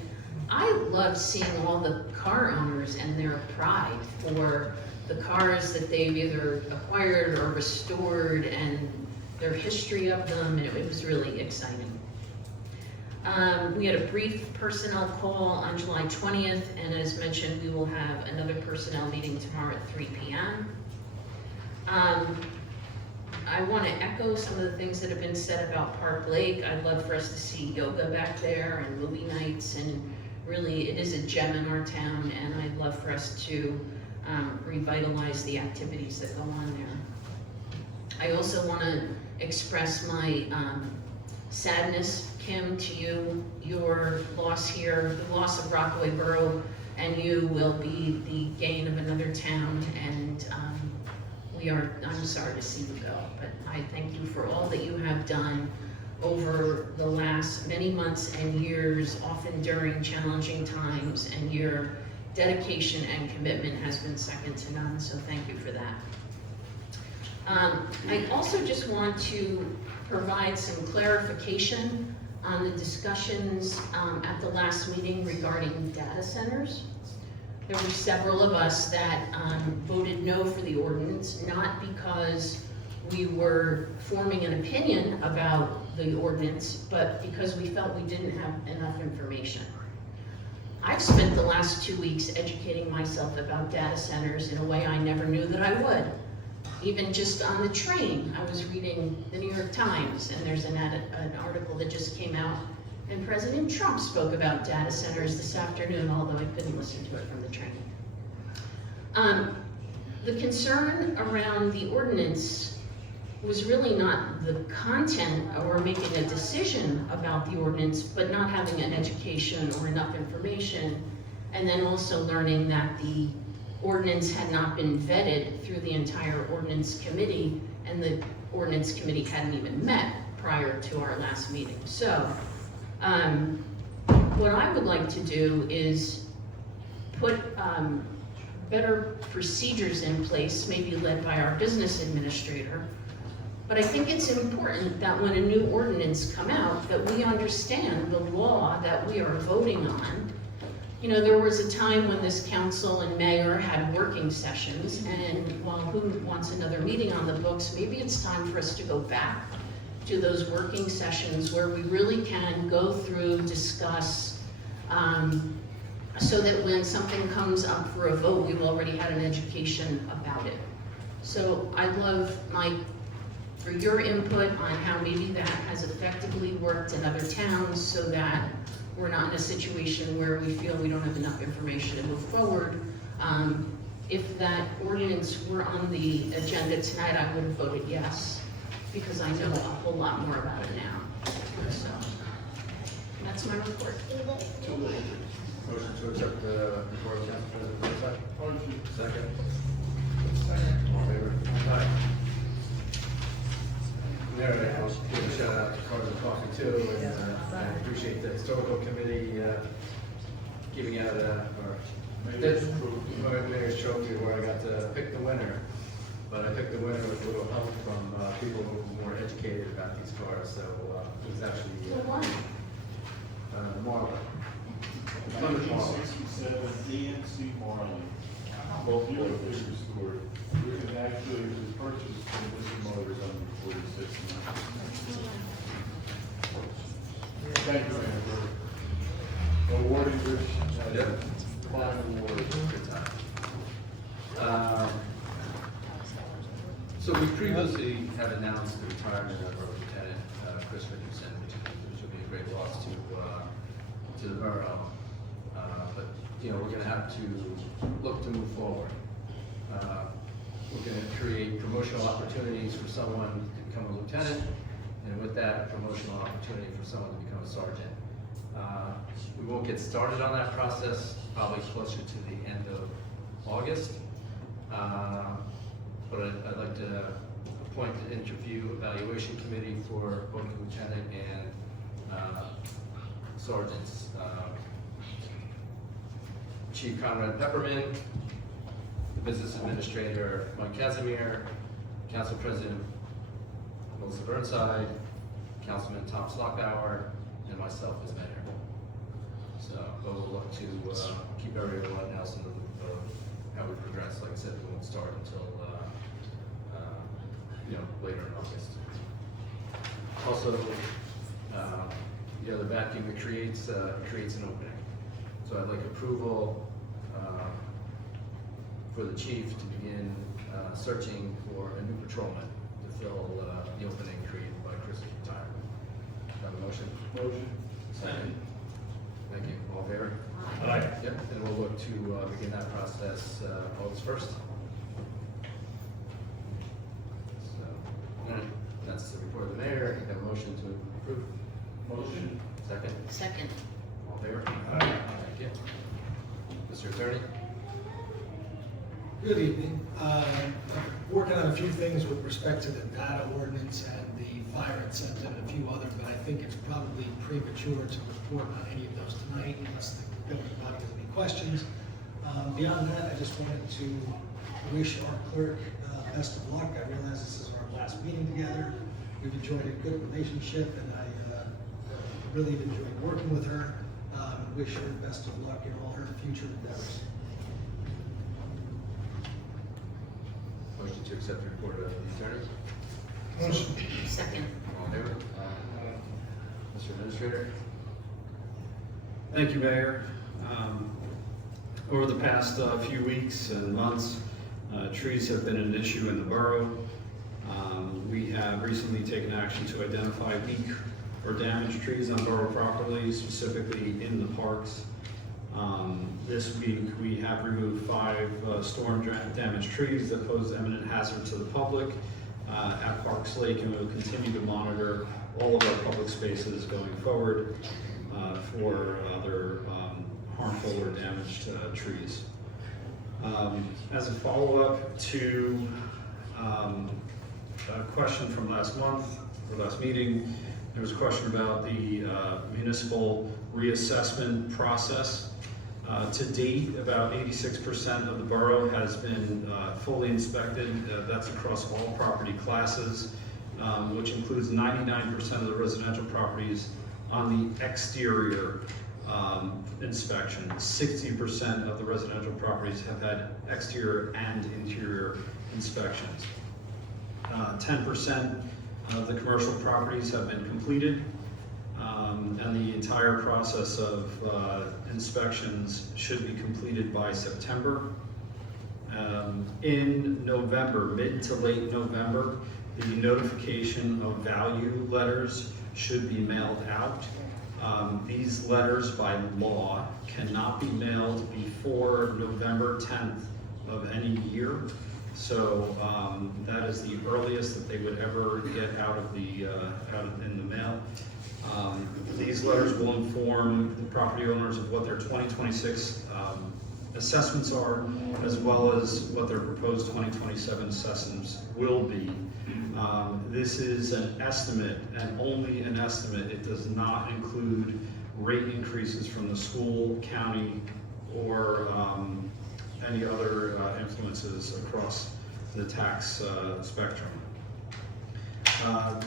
I loved seeing all the car owners and their pride for the cars that they've either acquired or restored and their history of them, and it was really exciting. We had a brief personnel call on July 20th, and as mentioned, we will have another personnel meeting tomorrow at 3 p.m. I want to echo some of the things that have been said about Park Lake. I'd love for us to see yoga back there and movie nights, and really it is a gem in our town, and I'd love for us to revitalize the activities that go on there. I also want to express my sadness, Kim, to you, your loss here, the loss of Rockaway Borough, and you will be the gain of another town, and I'm sorry to see you go, but I thank you for all that you have done over the last many months and years, often during challenging times, and your dedication and commitment has been second to none, so thank you for that. I also just want to provide some clarification on the discussions at the last meeting regarding data centers. There were several of us that voted no for the ordinance, not because we were forming an opinion about the ordinance, but because we felt we didn't have enough information. I've spent the last 2 weeks educating myself about data centers in a way I never knew that I would. Even just on the train, I was reading the New York Times, and there's an article that just came out, and President Trump spoke about data centers this afternoon, although I couldn't listen to it from the train. The concern around the ordinance was really not the content or making a decision about the ordinance, but not having an education or enough information, and then also learning that the ordinance had not been vetted through the entire ordinance committee, and the ordinance committee hadn't even met prior to our last meeting. So, what I would like to do is put better procedures in place, maybe led by our business administrator. But I think it's important that when a new ordinance come out, that we understand the law that we are voting on. You know, there was a time when this council and mayor had working sessions, and while who wants another meeting on the books, maybe it's time for us to go back to those working sessions where we really can go through, discuss, so that when something comes up for a vote, we've already had an education about it. So I'd love, Mike, for your input on how maybe that has effectively worked in other towns, so that we're not in a situation where we feel we don't have enough information to move forward. If that ordinance were on the agenda tonight, I would have voted yes, because I know a whole lot more about it now. So, that's my report. Motion to accept the report of Council President Whiteside. Motion. Second. Second. All in favor? Aye. Mayor, I'll give a shout out to Carter Coffee too, and I appreciate the historical committee giving out Mayor's trophy where I got to pick the winner. But I picked the winner with a little help from people who were more educated about these cars, so it was actually Marley. 1967 DNC Marley, both dealers restored. And actually, it was purchased from Municipal Motors under 46. Thank you, man, for awarding this fine award. Good time. So we previously had announced the retirement of our Lieutenant Chris Richardson, which will be a great loss to the borough. But you know, we're going to have to look to move forward. We're going to create promotional opportunities for someone to become a lieutenant, and with that, a promotional opportunity for someone to become a sergeant. We won't get started on that process probably closer to the end of August. But I'd like to appoint an interview evaluation committee for both lieutenant and sergeants. Chief Conrad Pepperman, the business administrator Mike Casimir, Council President Melissa Burnside, Councilman Tom Slockbauer, and myself as mayor. So, but we'll look to keep everyone else in the loop of how we progress. Like I said, we won't start until later in August. Also, the vacuum it creates an opening. So I'd like approval for the chief to begin searching for a new patrolman to fill the opening created by Chris's retirement. Have a motion? Motion. Second. Thank you. All in favor? Aye. Yep, and we'll look to begin that process August 1st. So, all right, that's the report of the mayor. Have a motion to approve? Motion. Second. Second. All in favor? Aye. Thank you. Mr. Attorney? Good evening. Working on a few things with respect to the data ordinance and the fire incentive and a few other, but I think it's probably premature to report on any of those tonight unless the governing body has any questions. Beyond that, I just wanted to wish our clerk best of luck. I realize this is our last meeting together. We've enjoyed a good relationship, and I really enjoyed working with her. Wish her best of luck in all her future endeavors. Motion to accept the report of the attorney? Motion. Second. All in favor? Mr. Administrator? Thank you, Mayor. Over the past few weeks and months, trees have been an issue in the borough. We have recently taken action to identify weak or damaged trees on borough property, specifically in the parks. This week, we have removed 5 storm damaged trees that pose imminent hazard to the public at Parks Lake, and we'll continue to monitor all of our public spaces going forward for other harmful or damaged trees. As a follow-up to a question from last month, or last meeting, there was a question about the municipal reassessment process. To date, about 86% of the borough has been fully inspected. That's across all property classes, which includes 99% of the residential properties on the exterior inspection. 60% of the residential properties have had exterior and interior inspections. 10% of the commercial properties have been completed, and the entire process of inspections should be completed by September. In November, mid to late November, the notification of value letters should be mailed out. These letters by law cannot be mailed before November 10th of any year. So that is the earliest that they would ever get out in the mail. These letters will inform the property owners of what their 2026 assessments are, as well as what their proposed 2027 assessments will be. This is an estimate, and only an estimate. It does not include rate increases from the school, county, or any other influences across the tax spectrum.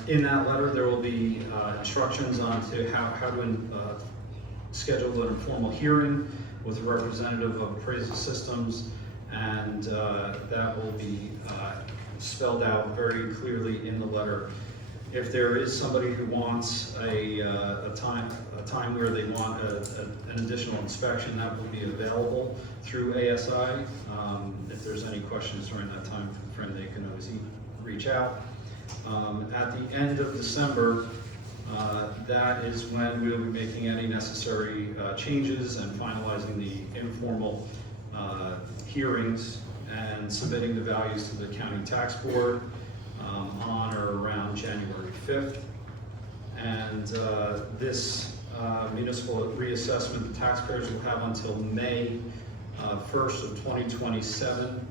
In that letter, there will be instructions on how to schedule an informal hearing with a representative of appraisal systems, and that will be spelled out very clearly in the letter. If there is somebody who wants a time where they want an additional inspection, that will be available through ASI. If there's any questions during that time frame, they can always reach out. At the end of December, that is when we'll be making any necessary changes and finalizing the informal hearings and submitting the values to the county tax board on or around January 5th. And this municipal reassessment, the taxpayers will have until May 1st of 2027.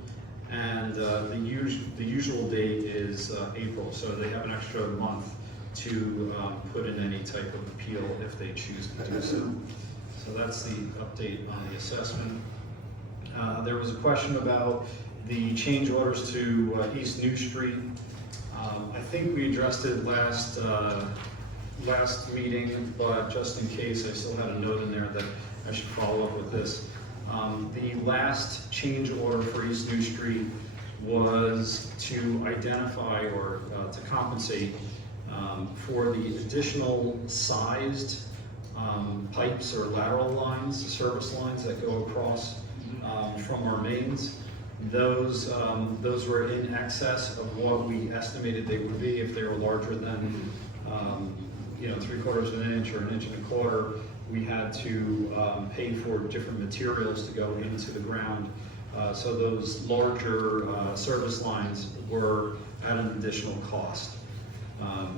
And the usual date is April, so they have an extra month to put in any type of appeal if they choose to do so. So that's the update on the assessment. There was a question about the change orders to East New Street. I think we addressed it last meeting, but just in case, I still had a note in there that I should follow up with this. The last change order for East New Street was to identify or to compensate for the additional sized pipes or lateral lines, service lines that go across from our mains. Those were in excess of what we estimated they would be if they were larger than 3/4 of an inch or 1.25 inches. We had to pay for different materials to go into the ground. So those larger service lines were at an additional cost.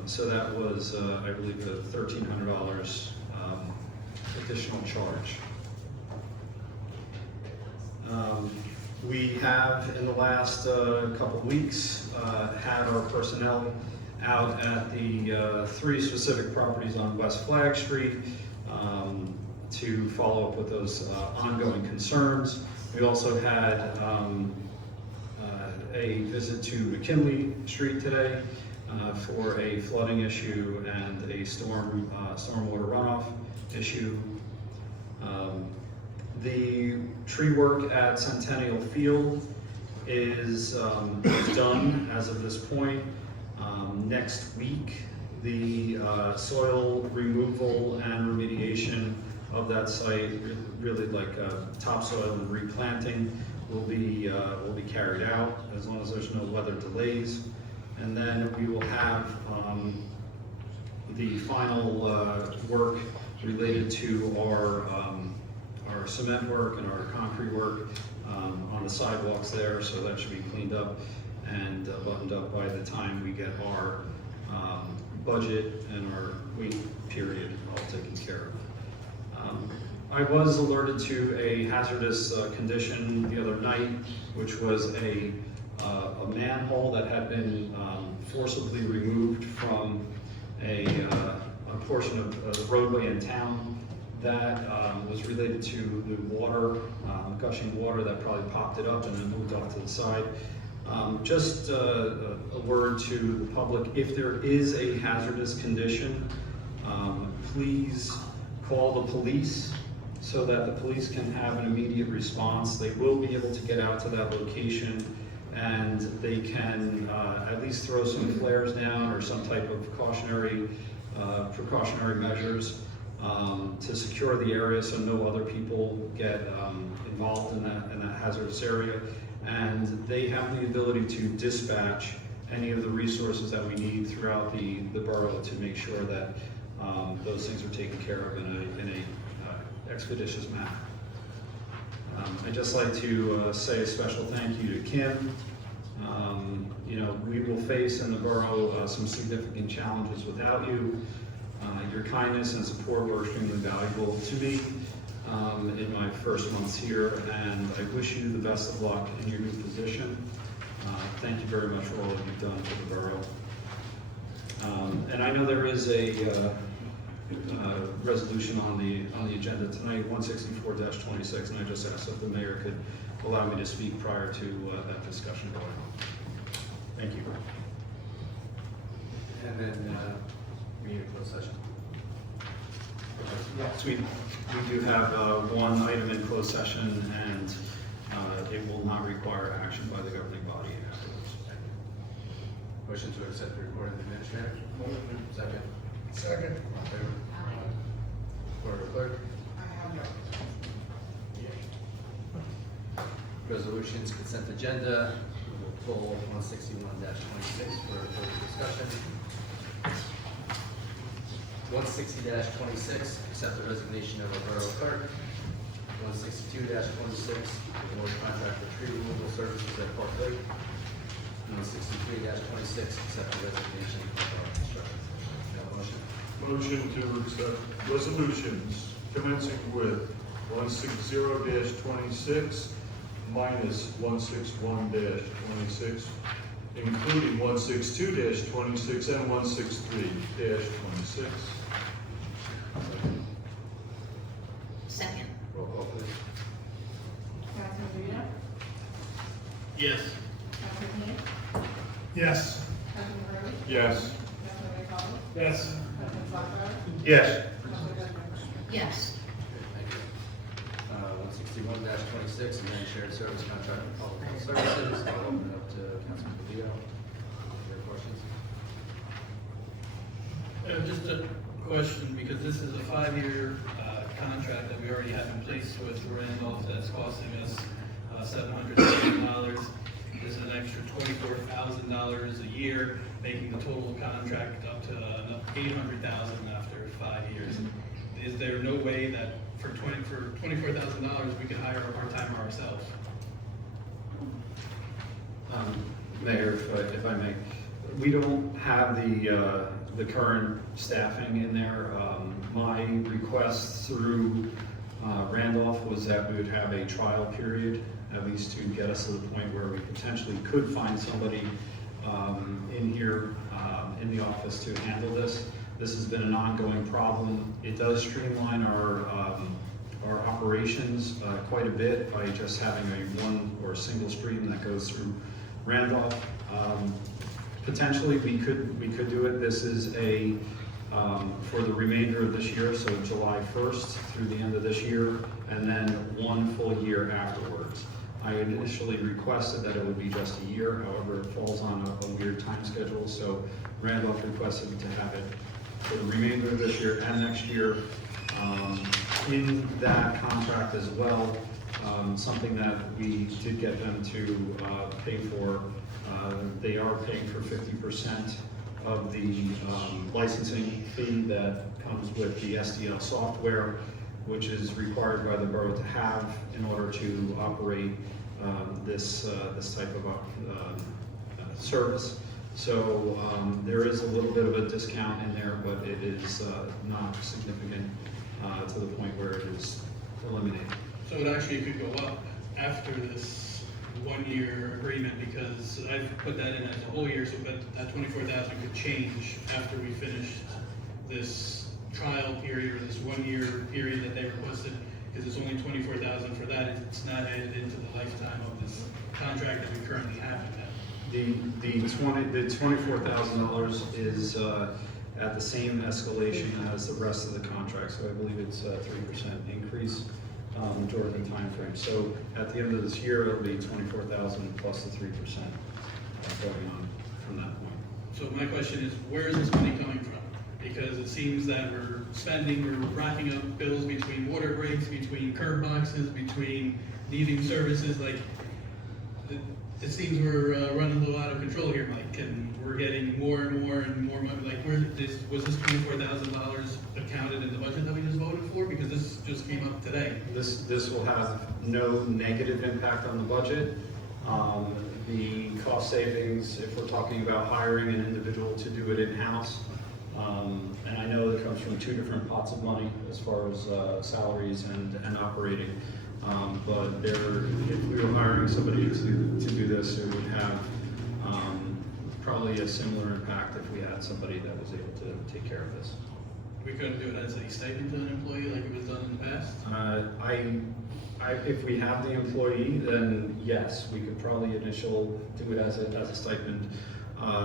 So that was, I believe, a $1,300 additional charge. We have, in the last couple of weeks, had our personnel out at the 3 specific properties on West Flag Street to follow up with those ongoing concerns. We also had a visit to McKinley Street today for a flooding issue and a stormwater runoff issue. The tree work at Centennial Field is done as of this point. Next week, the soil removal and remediation of that site, really like topsoil and replanting, will be carried out as long as there's no weather delays. And then we will have the final work related to our our cement work and our concrete work on the sidewalks there, so that should be cleaned up and buttoned up by the time we get our budget and our week period all taken care of. I was alerted to a hazardous condition the other night, which was a manhole that had been forcibly removed from a portion of the roadway in town that was related to the water, gushing water that probably popped it up and then moved off to the side. Just a word to the public, if there is a hazardous condition, please call the police so that the police can have an immediate response. They will be able to get out to that location and they can at least throw some flares down or some type of cautionary, precautionary measures to secure the area so no other people get involved in that hazardous area. And they have the ability to dispatch any of the resources that we need throughout the borough to make sure that those things are taken care of in a expeditious manner. I'd just like to say a special thank you to Kim. You know, we will face in the borough some significant challenges without you. Your kindness and support were extremely valuable to me in my first months here, and I wish you the best of luck in your new position. Thank you very much for all that you've done for the borough. And I know there is a resolution on the agenda tonight, 164-26, and I just asked if the mayor could allow me to speak prior to that discussion going on. Thank you. And then, we need a closed session. So we do have one item in closed session, and it will not require action by the governing body afterwards. Motion to accept the report of the administrator. Second. Second. All in favor? Borough Clerk. Resolutions, consent agenda, we'll pull 161-26 for further discussion. 160-26, accept the resignation of a Borough Clerk. 162-26, award contract for tree removal services at Park Lake. 163-26, accept the resignation of Borough Construction. May I have a motion? Motion to accept resolutions commencing with 160-26 minus 161-26, including 162-26 and 163-26. Second. Roll call, please. Councilman Dean? Yes. Councilman Dean? Yes. Councilman Hurley? Yes. Councilman McCollum? Yes. Councilman Slackler? Yes. Councilman President? Yes. Thank you. 161-26, and then shared service contract for public health services. I'll open it up to Councilman Padilla. Your questions? Just a question, because this is a 5-year contract that we already have in place with Randolph that's costing us $700,000. There's an extra $24,000 a year, making the total contract up to $800,000 after 5 years. Is there no way that for $24,000 we could hire a part-timer ourselves? Mayor, if I may, we don't have the current staffing in there. My request through Randolph was that we would have a trial period, at least to get us to the point where we potentially could find somebody in here in the office to handle this. This has been an ongoing problem. It does streamline our operations quite a bit by just having a one or single stream that goes through Randolph. Potentially, we could do it. This is a for the remainder of this year, so July 1st through the end of this year, and then 1 full year afterwards. I initially requested that it would be just a year, however, it falls on a weird time schedule, so Randolph requested to have it for the remainder of this year and next year. In that contract as well, something that we did get them to pay for, they are paying for 50% of the licensing fee that comes with the SDL software. which is required by the borough to have in order to operate this type of service. So there is a little bit of a discount in there, but it is not significant to the point where it is eliminated. So it actually could go up after this 1-year agreement, because I've put that in as a whole year, so that 24,000 could change after we finish this trial period, or this 1-year period that they requested, because it's only 24,000 for that. It's not added into the lifetime of this contract that we currently have in that. The $24,000 is at the same escalation as the rest of the contract, so I believe it's a 3% increase during the time frame. So at the end of this year, it'll be 24,000 plus the 3% going on from that point. So my question is, where is this money coming from? Because it seems that we're racking up bills between water breaks, between curb boxes, between needing services, like, it seems we're running a little out of control here, Mike, and we're getting more and more and more money. Like, was this $24,000 accounted in the budget that we just voted for? Because this just came up today. This will have no negative impact on the budget. The cost savings, if we're talking about hiring an individual to do it in-house, and I know that comes from two different pots of money as far as salaries and operating. But if we were hiring somebody to do this, it would have probably a similar impact if we had somebody that was able to take care of this. We couldn't do it as a stipend to an employee like it was done in the past? If we have the employee, then yes, we could probably do it as a stipend.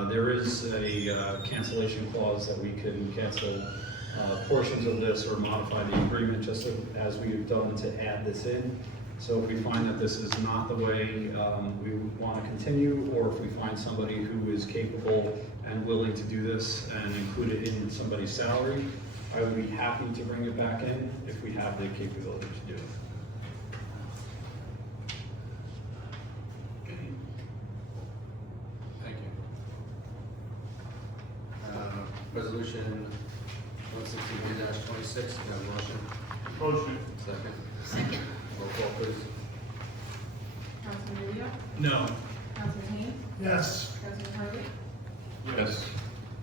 There is a cancellation clause that we can cancel portions of this or modify the agreement just as we've done to add this in. So if we find that this is not the way we want to continue, or if we find somebody who is capable and willing to do this and include it in somebody's salary, I would be happy to bring it back in if we have the capability to do it. Okay. Thank you. Resolution 161-26, can I have a motion? Motion. Second. Second. Roll call, please. Councilman Delia? No. Councilman Haynes? Yes. President Harvey? Yes.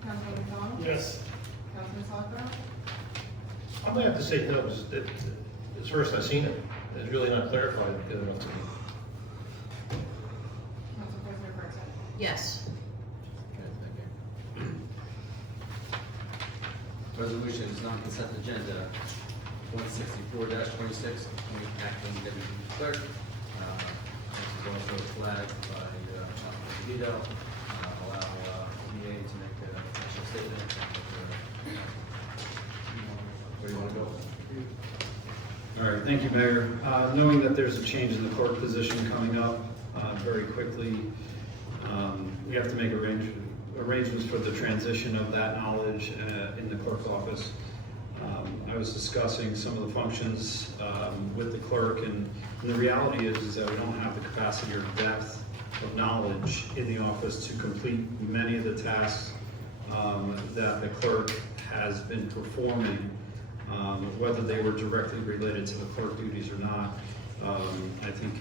Councilman McDonald? Yes. Councilman Salzberg? I'm gonna have to say no, because it's first I've seen it. It's really not clarified good enough to me. Council President Bertha? Yes. Okay, thank you. Resolutions, non-consent agenda, 164-26, acting deputy clerk. This is also flagged by Councilman Vito. Allow EA to make a official statement. Where do you want to go? All right, thank you, Mayor. Knowing that there's a change in the clerk position coming up very quickly, we have to make arrangements for the transition of that knowledge in the clerk's office. I was discussing some of the functions with the clerk, and the reality is that we don't have the capacity or depth of knowledge in the office to complete many of the tasks that the clerk has been performing, whether they were directly related to the clerk duties or not. I think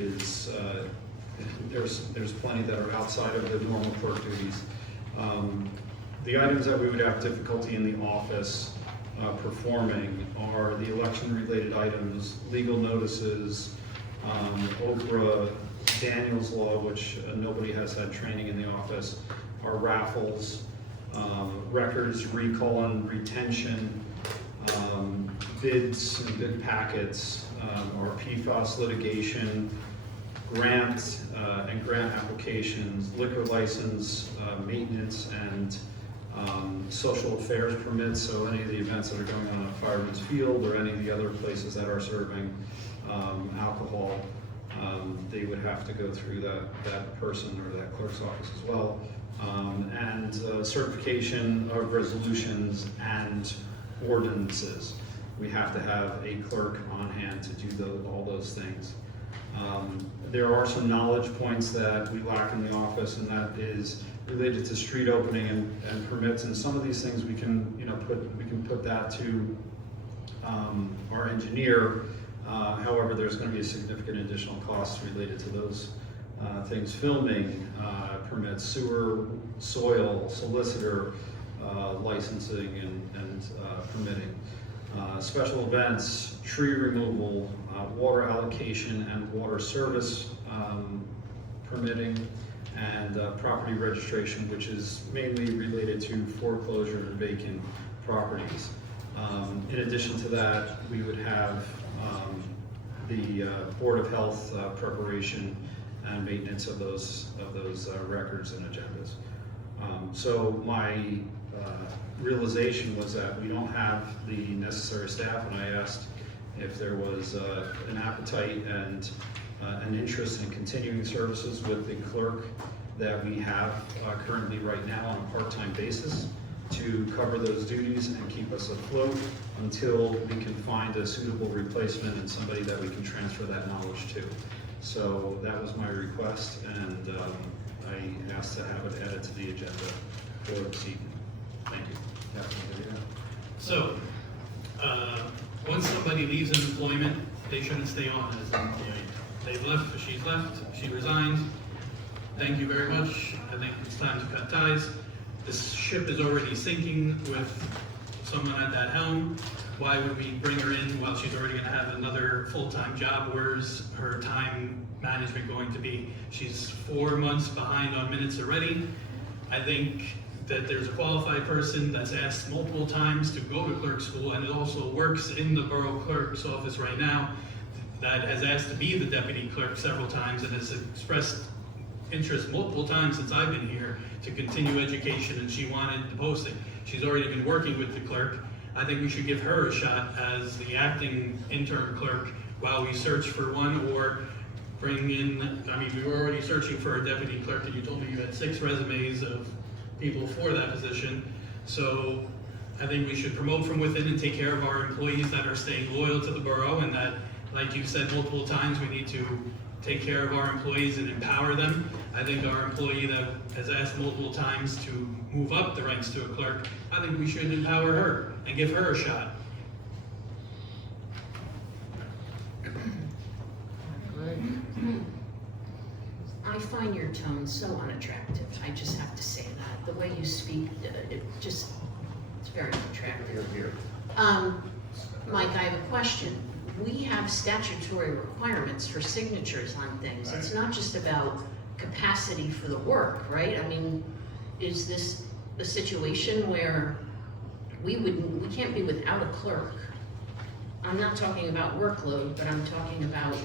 there's plenty that are outside of the normal clerk duties. The items that we would have difficulty in the office performing are the election-related items, legal notices, Oprah, Daniel's Law, which nobody has had training in the office, our raffles, records, recall and retention, bids and bid packets, our PFAS litigation, grants and grant applications, liquor license, maintenance, and social affairs permits, so any of the events that are going on at Fireman's Field or any of the other places that are serving alcohol, they would have to go through that person or that clerk's office as well. And certification of resolutions and ordinances. We have to have a clerk on hand to do all those things. There are some knowledge points that we lack in the office, and that is related to street opening and permits. And some of these things we can put that to our engineer. However, there's going to be a significant additional cost related to those things: filming, permits, sewer, soil, solicitor, licensing and permitting, special events, tree removal, water allocation and water service permitting, and property registration, which is mainly related to foreclosure and vacant properties. In addition to that, we would have the Board of Health preparation and maintenance of those records and agendas. So my realization was that we don't have the necessary staff, and I asked if there was an appetite and an interest in continuing services with the clerk that we have currently right now on a part-time basis to cover those duties and keep us afloat until we can find a suitable replacement and somebody that we can transfer that knowledge to. So that was my request, and I asked to have it added to the agenda for this evening. Thank you. So, once somebody leaves an employment, they shouldn't stay on as an employee. They've left, she's left, she resigned. Thank you very much. I think it's time to cut ties. This ship is already sinking with someone at that helm. Why would we bring her in while she's already gonna have another full-time job? Where's her time management going to be? She's 4 months behind on minutes already. I think that there's a qualified person that's asked multiple times to go to clerk school and it also works in the borough clerk's office right now, that has asked to be the deputy clerk several times and has expressed interest multiple times since I've been here to continue education, and she wanted the posting. She's already been working with the clerk. I think we should give her a shot as the acting intern clerk while we search for one, or bring in, I mean, we were already searching for a deputy clerk, and you told me you had 6 resumes of people for that position. So I think we should promote from within and take care of our employees that are staying loyal to the borough, and that, like you said multiple times, we need to take care of our employees and empower them. I think our employee that has asked multiple times to move up the ranks to a clerk, I think we should empower her and give her a shot. I find your tone so unattractive. I just have to say that. The way you speak, it's very unattractive. Mike, I have a question. We have statutory requirements for signatures on things. It's not just about capacity for the work, right? I mean, is this a situation where we can't be without a clerk? I'm not talking about workload, but I'm talking about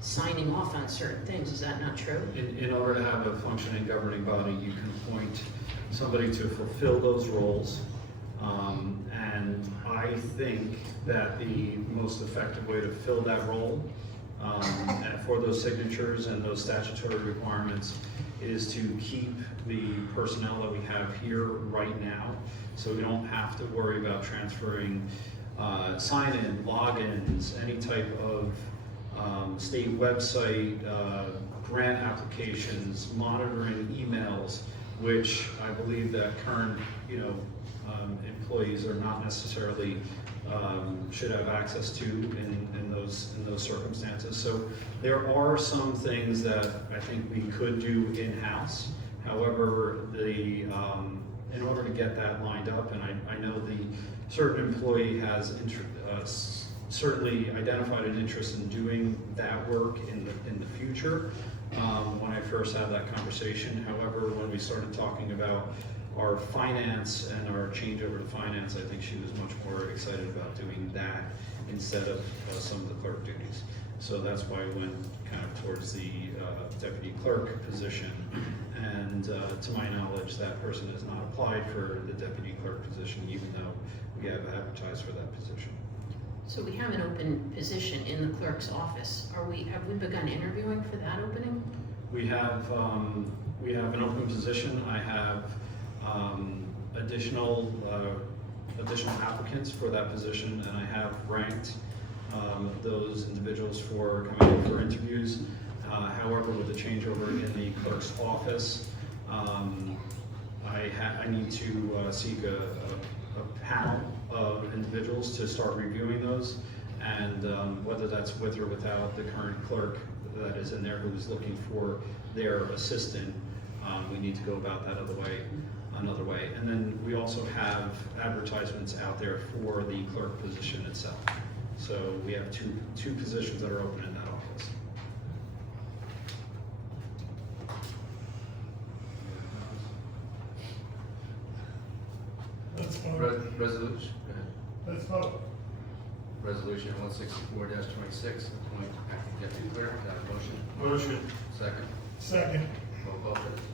signing off on certain things. Is that not true? In order to have a functioning governing body, you can appoint somebody to fulfill those roles. And I think that the most effective way to fill that role and for those signatures and those statutory requirements is to keep the personnel that we have here right now, so we don't have to worry about transferring sign-in, logins, any type of state website, grant applications, monitoring emails, which I believe that current, employees are not necessarily should have access to in those circumstances. So there are some things that I think we could do in-house. However, in order to get that lined up, and I know the certain employee has certainly identified an interest in doing that work in the future. When I first had that conversation, however, when we started talking about our finance and our changeover to finance, I think she was much more excited about doing that instead of some of the clerk duties. So that's why I went kind of towards the deputy clerk position. And to my knowledge, that person has not applied for the deputy clerk position, even though we have advertised for that position. So we have an open position in the clerk's office. Have we begun interviewing for that opening? We have an open position. I have additional applicants for that position, and I have ranked those individuals for coming in for interviews. However, with the changeover in the clerk's office, I need to seek a a panel of individuals to start reviewing those. And whether that's with or without the current clerk that is in there who's looking for their assistant, we need to go about that another way. And then we also have advertisements out there for the clerk position itself. So we have two positions that are open in that office. Let's vote. Resolution, Let's vote. Resolution 164-26, appoint acting deputy clerk. Can I have a motion? Motion. Second. Second. Roll call, please.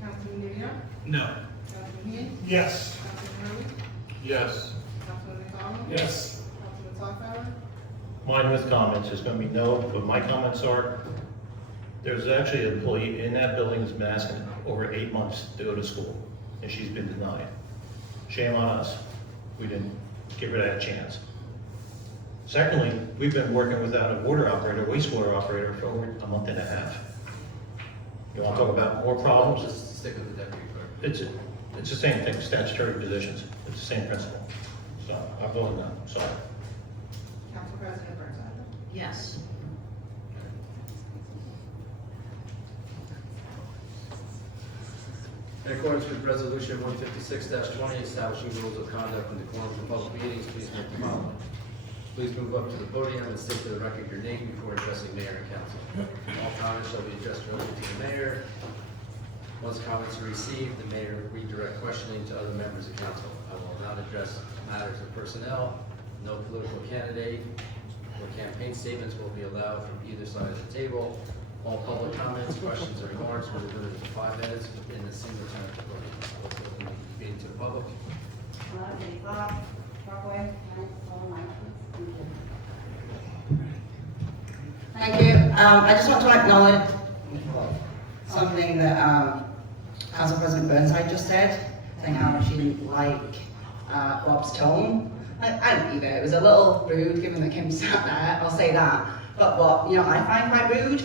Councilman Delia? No. Councilman Dean? Yes. Councilman Rowley? Yes. Councilman McDonald? Yes. Councilman Sawfeld? Mine with comments is gonna be no, but my comments are, there's actually an employee in that building that's been asking over 8 months to go to school, and she's been denied. Shame on us. We didn't give her that chance. Secondly, we've been working without a water operator, wastewater operator for over a month and a half. You wanna talk about more problems? Just stick with the deputy clerk. It's the same thing, statutory positions, it's the same principle. So, I vote no, sorry. Council President Burnside? Yes. In accordance with Resolution 156-20, establishing rules of conduct in decorum for public meetings, please make the following. Please move up to the podium and state for the record your name before addressing mayor and council. All comments shall be addressed directly to the mayor. Once comments are received, the mayor will redirect questioning to other members of council. I will not address matters of personnel. No political candidate or campaign statements will be allowed from either side of the table. All public comments, questions, or remarks will be limited to 5 minutes within a single time to vote. Meeting to the public. Rockaway. Thank you. I just want to acknowledge something that Council President Burnside just said, saying how she didn't like Rob's tone. I didn't either. It was a little rude, given that Kim sat there. I'll say that. But what I find quite rude,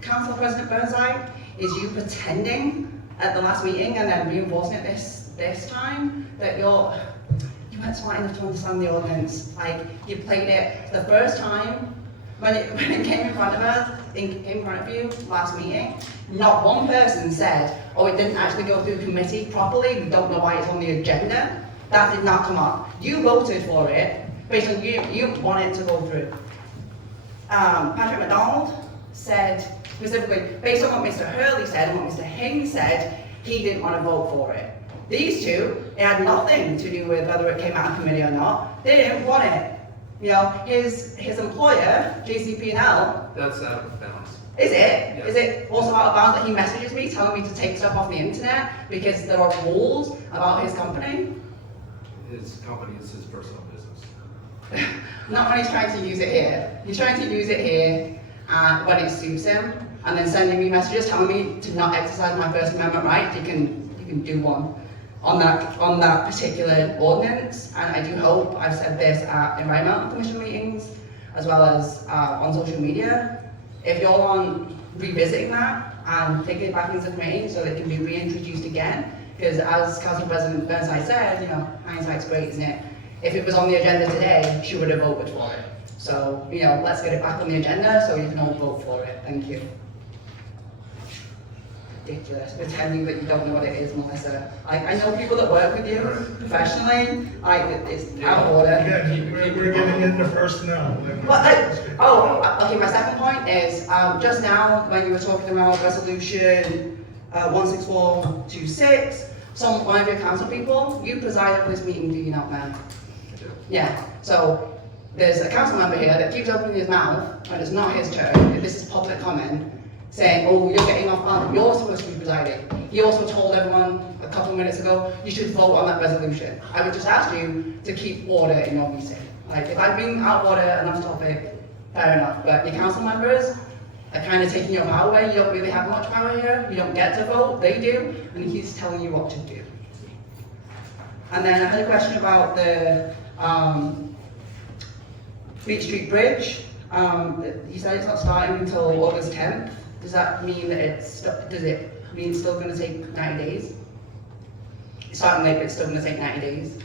Council President Burnside, is you pretending at the last meeting and then reinforcing it this time that you weren't smart enough to understand the ordinance. Like, you played it the first time when it came in front of us, in front of you last meeting. Not one person said, oh, it didn't actually go through committee properly, we don't know why it's on the agenda. That did not come up. You voted for it based on you want it to go through. Patrick McDonald said, specifically, based on what Mr. Hurley said and what Mr. Haynes said, he didn't want to vote for it. These two, it had nothing to do with whether it came out of committee or not. They didn't want it. His employer, JCP&L. That's out of bounds. Is it? Yes. Is it also out of bounds that he messages me telling me to take stuff off the internet because there are rules about his company? His company is his personal business. Not when he's trying to use it here. He's trying to use it here when it suits him, and then sending me messages telling me to not exercise my First Amendment right. You can do one on that particular ordinance. And I do hope, I've said this at Environmental Commission meetings, as well as on social media, if you're on revisiting that and taking it back into committee so that it can be reintroduced again, because as Council President Burnside said, hindsight's great, isn't it? If it was on the agenda today, she would have voted for it. So, let's get it back on the agenda so you can all vote for it. Thank you. Ridiculous, pretending that you don't know what it is, Melissa. I know people that work with you professionally, it's out of order. Again, we're getting into personnel. Okay, my second point is, just now, when you were talking about resolution 16426, one of your council people, you preside over this meeting, do you not, ma'am? I do. Yeah, so there's a council member here that keeps opening his mouth when it's not his turn, this is public comment, saying, oh, you're getting off, you're supposed to be presiding. He also told everyone a couple of minutes ago, you should vote on that resolution. I would just ask you to keep order in your meeting. If I've been out of order and off topic, fair enough, but your council members are kind of taking your power away. You don't really have much power here. You don't get to vote, they do, and he's telling you what to do. And then I had a question about the Beach Street Bridge. He said it's not starting until August 10th. Does that mean that it's still going to take 90 days? It's starting late, but it's still gonna take 90 days.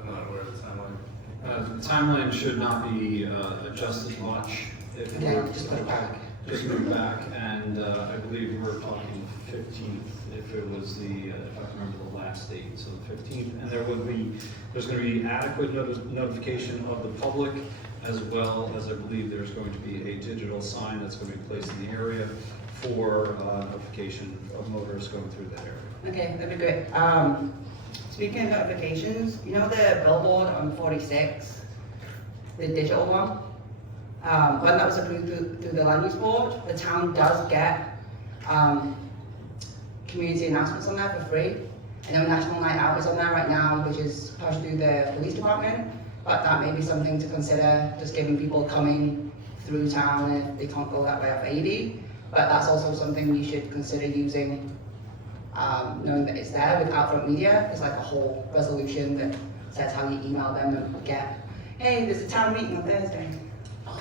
I'm not aware of the timeline. The timeline should not be adjusted much. If Okay, we're- just put it back. Just move back, and I believe we were talking 15th, if it was the, if I can remember the last date, so the 15th. And there's going to be adequate notification of the public, as well as I believe there's going to be a digital sign that's going to be placed in the area for notification of motorists going through that area. Okay, that'd be great. Speaking of notifications, you know the billboard on 46, the digital one? When that was approved through the land use board, the town does get community announcements on there for free. I know National Night Out is on there right now, which is pushed through the police department, but that may be something to consider, just giving people coming through town if they can't go that way off 80. But that's also something you should consider using, knowing that it's there with Outfront Media. It's like a whole resolution that says how you email them and get, hey, there's a town meeting on Thursday.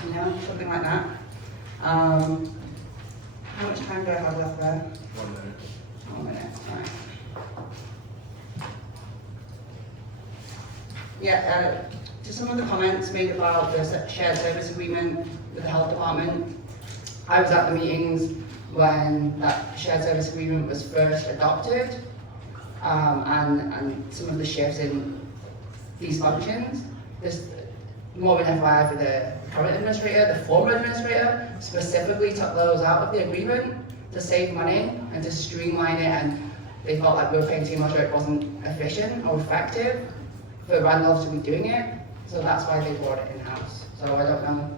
You know, something like that. How much time do I have left there? 1 minute. 1 minute, right. Yeah, to some of the comments made about the shared service agreement with the health department, I was at the meetings when that shared service agreement was first adopted, and some of the shifts in these functions. There's more of an FYI for the current administrator, the former administrator specifically took those out of the agreement to save money and to streamline it, and they felt like we were paying too much or it wasn't efficient or effective for Randolph to be doing it, so that's why they brought it in-house. So I don't know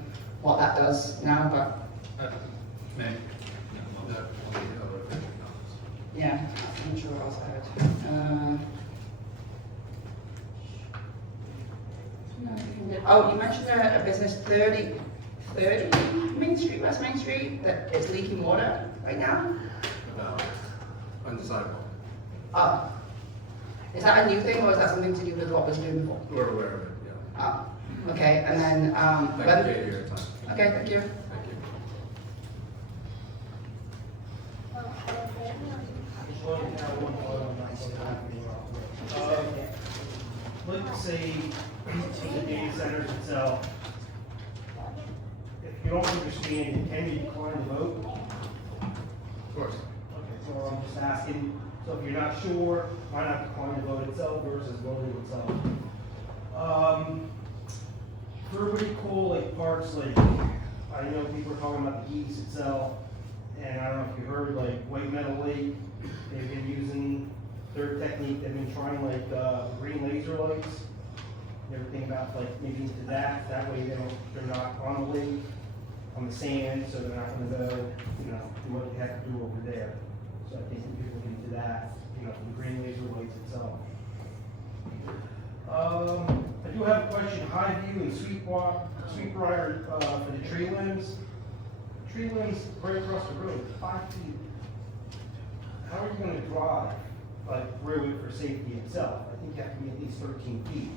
what that does now, but May? yeah, I'm not sure what else I heard. Oh, you mentioned a business 30 Main Street, West Main Street, that it's leaking water right now? About undecidable. Oh. Is that a new thing, or is that something to do with what was doing before? We're aware of it, yeah. Oh, okay, and then, Thank when- you for your time. okay, thank you. Thank you. Let's say, the data centers itself, if you don't understand, can you decline the vote? Of course. Okay, so I'm just asking, so if you're not sure, why not decline the vote itself versus voting itself? For what do you call like parks, like, I know people are talking about the geese itself, and I don't know if you heard, like, White Meadow Lake, they've been using their technique, they've been trying like, green laser lights. You ever think about like maybe into that way they're not on the lake, on the sand, so they're not gonna go, you know, do what they have to do over there. So I think we could look into that, you know, the green laser lights itself. I do have a question, High View and Sweetbriar, for the tree limbs. Tree limbs right across the road, 5 feet. How are you gonna drive, like, through it for safety itself? I think you have to be at least 13 feet,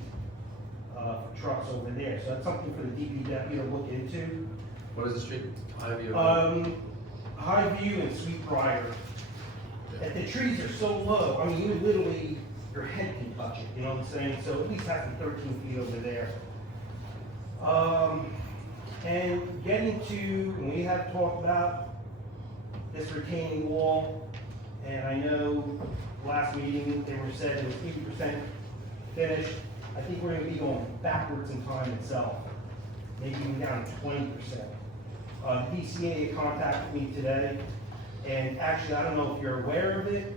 for trucks over there. So that's something for the DPW to look into. What is the street? Highview? Highview and Sweetbriar. And the trees are so low, I mean, you literally, your head can touch it, you know what I'm saying? So at least have to be 13 feet over there. And getting to, when we have talked about this retaining wall, and I know last meeting, they were said it was 80% finished. I think we're gonna be going backwards in time itself, maybe even down to 20%. DCA contacted me today, and actually, I don't know if you're aware of it,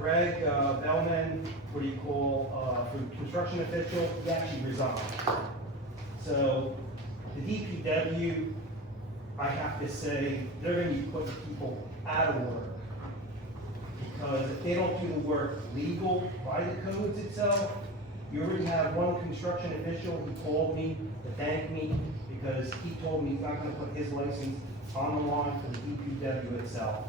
Greg Bellman, what do you call, for construction official, he actually resigned. So, the DPW, I have to say, they're gonna be putting people out of work. Because if they don't do the work legal by the codes itself, you already have one construction official, he called me to thank me, because he told me he's not gonna put his license on the line for the DPW itself.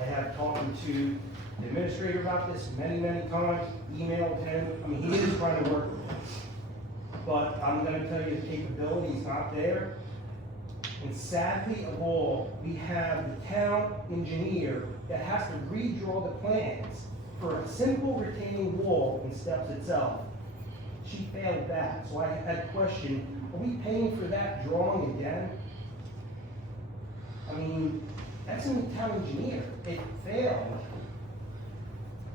I have talked to the administrator about this many, many times, emailed him, I mean, he is trying to work with this. But I'm gonna tell you, the capability is not there. And sadly of all, we have the town engineer that has to redraw the plans for a simple retaining wall and steps itself, she failed that. So I had a question, are we paying for that drawing again? I mean, that's in the town engineer. It failed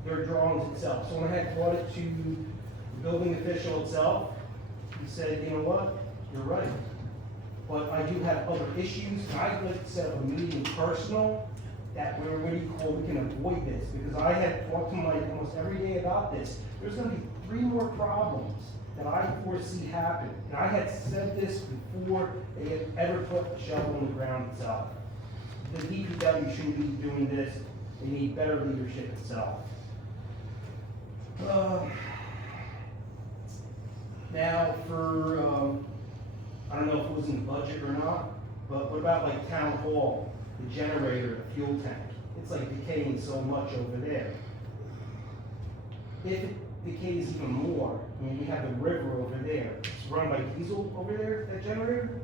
their drawings itself. So when I had brought it to the building official itself, he said, you know what, you're right. But I do have other issues, and I'd like to set up a meeting personal that we're, we can avoid this. Because I had talked to Mike almost every day about this. There's gonna be 3 more problems that I foresee happen. And I had said this before they had ever put a shovel in the ground itself. The DPW shouldn't be doing this. They need better leadership itself. Now for, I don't know if it was in the budget or not, but what about like town hall, the generator, the fuel tank? It's like decaying so much over there. If it decays even more, I mean, we have the river over there. It's run by diesel over there, that generator.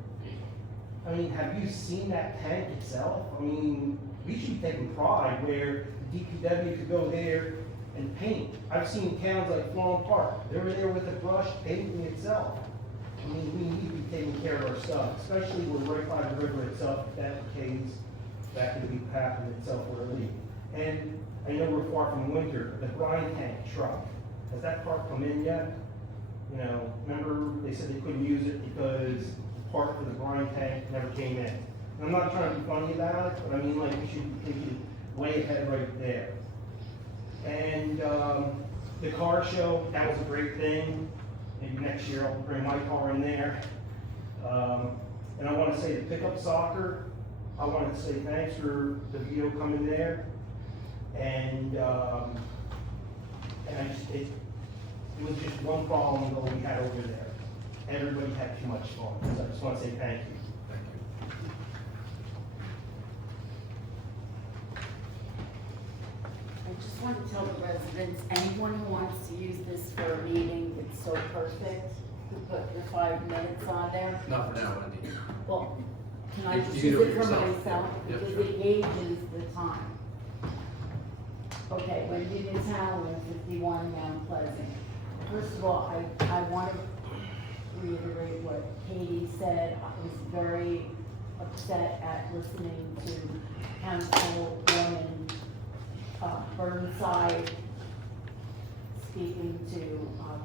I mean, have you seen that tank itself? I mean, we should be taking pride where the DPW could go there and paint. I've seen towns like Florham Park. They were there with a brush painting itself. I mean, we need to be taking care of our stuff, especially we're right by the river itself. If that decays, that could be happening itself or a leak. And I know we're far from winter. The brine tank truck, has that part come in yet? You know, remember they said they couldn't use it because the part for the brine tank never came in. And I'm not trying to be funny about it, but I mean, like, we should be thinking way ahead right there. And the car show, that was a great thing. Maybe next year I'll bring my car in there. And I want to say the pickup soccer, I wanted to say thanks for the video coming there. And it was just one problem though we had over there. Everybody had too much fun. So I just want to say thank you. I just want to tell the residents, anyone who wants to use this for a meeting, it's so perfect to put your 5 minutes on there. Not for now, Wendy. Well, can I You just can use do it it for yourself. myself? Yep, Because sure. it gauges the time. Okay, Wendy Newtown, 51 Mount Pleasant. First of all, I want to reiterate what Katie said. I was very upset at listening to Councilwoman Burnside speaking to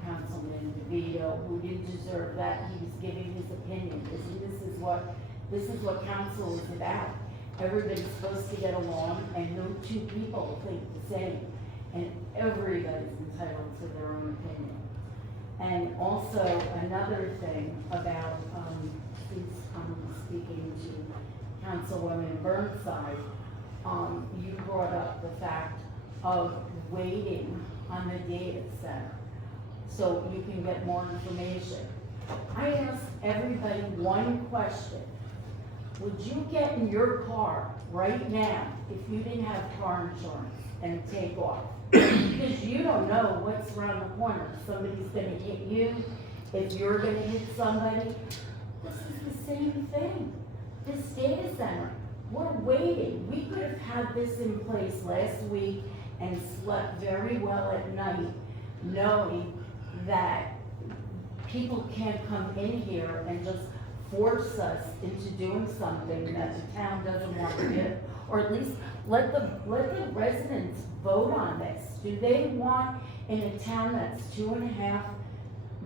Councilman DeVito, who didn't deserve that. He was giving his opinion. This is what council is about. Everybody's supposed to get along, and no 2 people think the same. And everybody's entitled to their own opinion. And also, another thing about, since I'm speaking to Councilwoman Burnside, you brought up the fact of waiting on the data center so you can get more information. I asked everybody one question. Would you get in your car right now if you didn't have car insurance and take off? Because you don't know what's around the corner. Somebody's gonna hit you, if you're gonna hit somebody. This is the same thing. This data center, we're waiting. We could have had this in place last week and slept very well at night, knowing that people can't come in here and just force us into doing something that the town doesn't want to do. Or at least let the residents vote on this. Do they want, in a town that's 2.5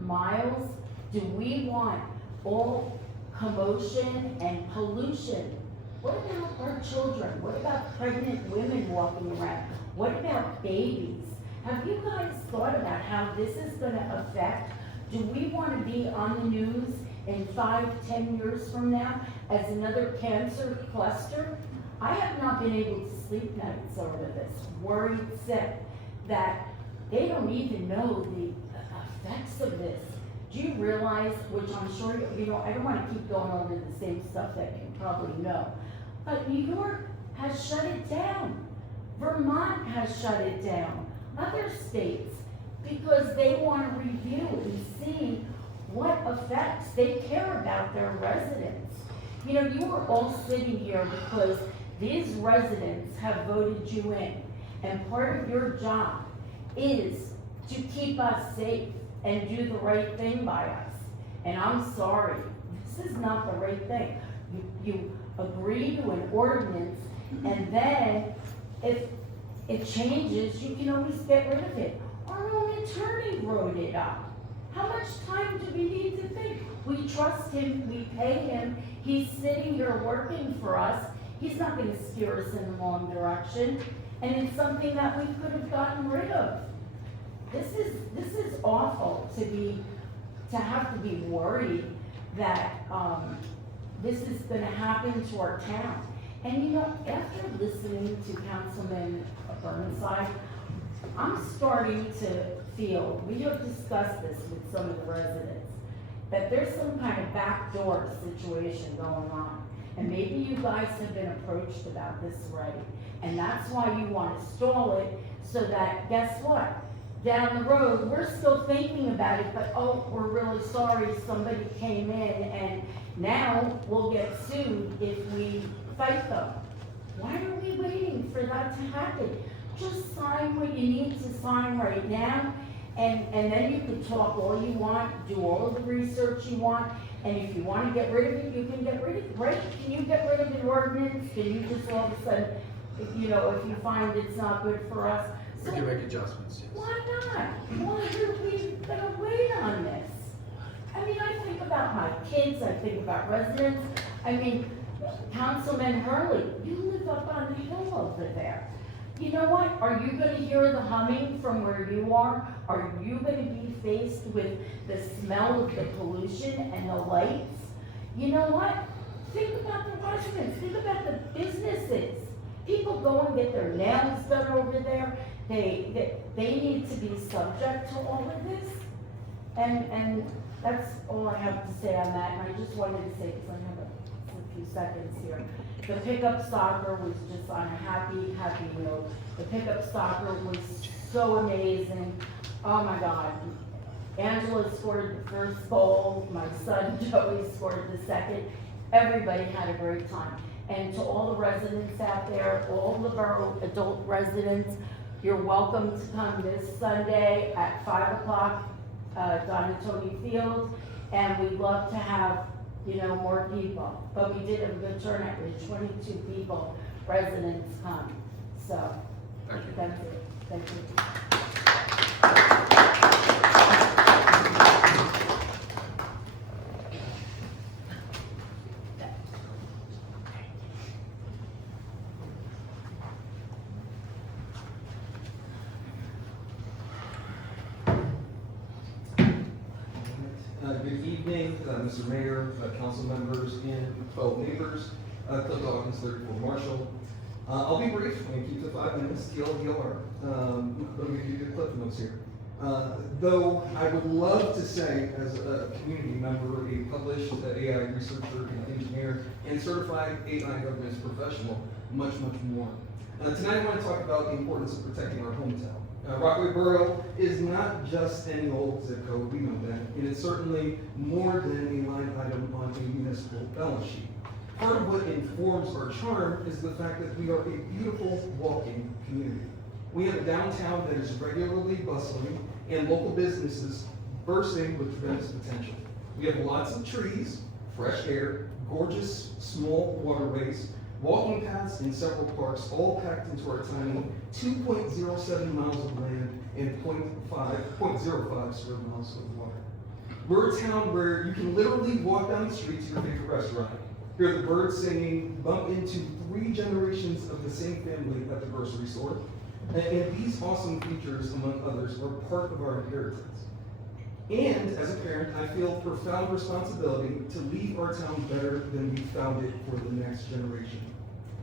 miles, do we want all commotion and pollution? What about our children? What about pregnant women walking around? What about babies? Have you guys thought about how this is gonna affect? Do we wanna be on the news in 5-10 years from now as another cancer cluster? I have not been able to sleep nights over this, worried sick, that they don't even know the effects of this. Do you realize, which I'm sure, you know, I don't wanna keep going over the same stuff that you probably know, but New York has shut it down. Vermont has shut it down. Other states, because they wanna review and see what effects they care about their residents. You know, you are all sitting here because these residents have voted you in, and part of your job is to keep us safe and do the right thing by us. And I'm sorry, this is not the right thing. You agree to an ordinance, and then if it changes, you can always get rid of it. Our own attorney wrote it up. How much time do we need to think? We trust him, we pay him, he's sitting here working for us. He's not gonna steer us in the wrong direction, and it's something that we could have gotten rid of. This is awful to have to be worried that, this is gonna happen to our town. And you know, after listening to Councilman Burnside, I'm starting to feel, we have discussed this with some of the residents, that there's some kind of backdoor situation going on. And maybe you guys have been approached about this already. And that's why you want to stall it, so that, guess what? Down the road, we're still thinking about it, but oh, we're really sorry somebody came in, and now we'll get sued if we fight them. Why are we waiting for that to happen? Just sign what you need to sign right now, and then you can talk all you want, do all of the research you want, and if you want to get rid of it, you can get rid of it, right? Can you get rid of an ordinance? Can you just all of a sudden, if you find it's not good for us? We can make adjustments, yes. Why not? Why are we gonna wait on this? I mean, I think about my kids, I think about residents. I mean, Councilman Hurley, you live up on the hill over there. You know what? Are you gonna hear the humming from where you are? Are you gonna be faced with the smell of the pollution and the lights? You know what? Think about the residents, think about the businesses. People go and get their nails done over there. They need to be subject to all of this. And that's all I have to say on that. And I just wanted to say, because I have a few seconds here. The pickup soccer was just on a happy note. The pickup soccer was so amazing. Oh my God. Angela scored the first goal. My son Joey scored the second. Everybody had a great time. And to all the residents out there, all the borough adult residents, you're welcome to come this Sunday at 5 o'clock, Donatoni Field, and we'd love to have, more people. But we did have a good turnout, we had 22 people, residents come. So, Thank you. that's it. Thank you. Good evening, Mr. Mayor, council members, and fellow neighbors. Cliff Dawkins, 34 Marshall. I'll be brief. I'm going to keep to 5 minutes. TLDR. Let me give you the cliff notes here. Though I would love to say, as a community member, a published AI researcher, engineer, and certified AI governance professional, much more. Tonight I want to talk about the importance of protecting our hometown. Rockaway Borough is not just any old zip code, we know that, and it's certainly more than a line item on a municipal balance sheet. Part of what informs our charm is the fact that we are a beautiful walking community. We have a downtown that is regularly bustling and local businesses bursting with tremendous potential. We have lots of trees, fresh air, gorgeous small waterways, walking paths, and several parks, all packed into our tiny 2.07 miles of land and 0.05 square miles of water. We're a town where you can literally walk down the street to your favorite restaurant, hear the birds singing, bump into 3 generations of the same family at the grocery store, and these awesome features, among others, are part of our inheritance. And as a parent, I feel profound responsibility to leave our town better than we found it for the next generation.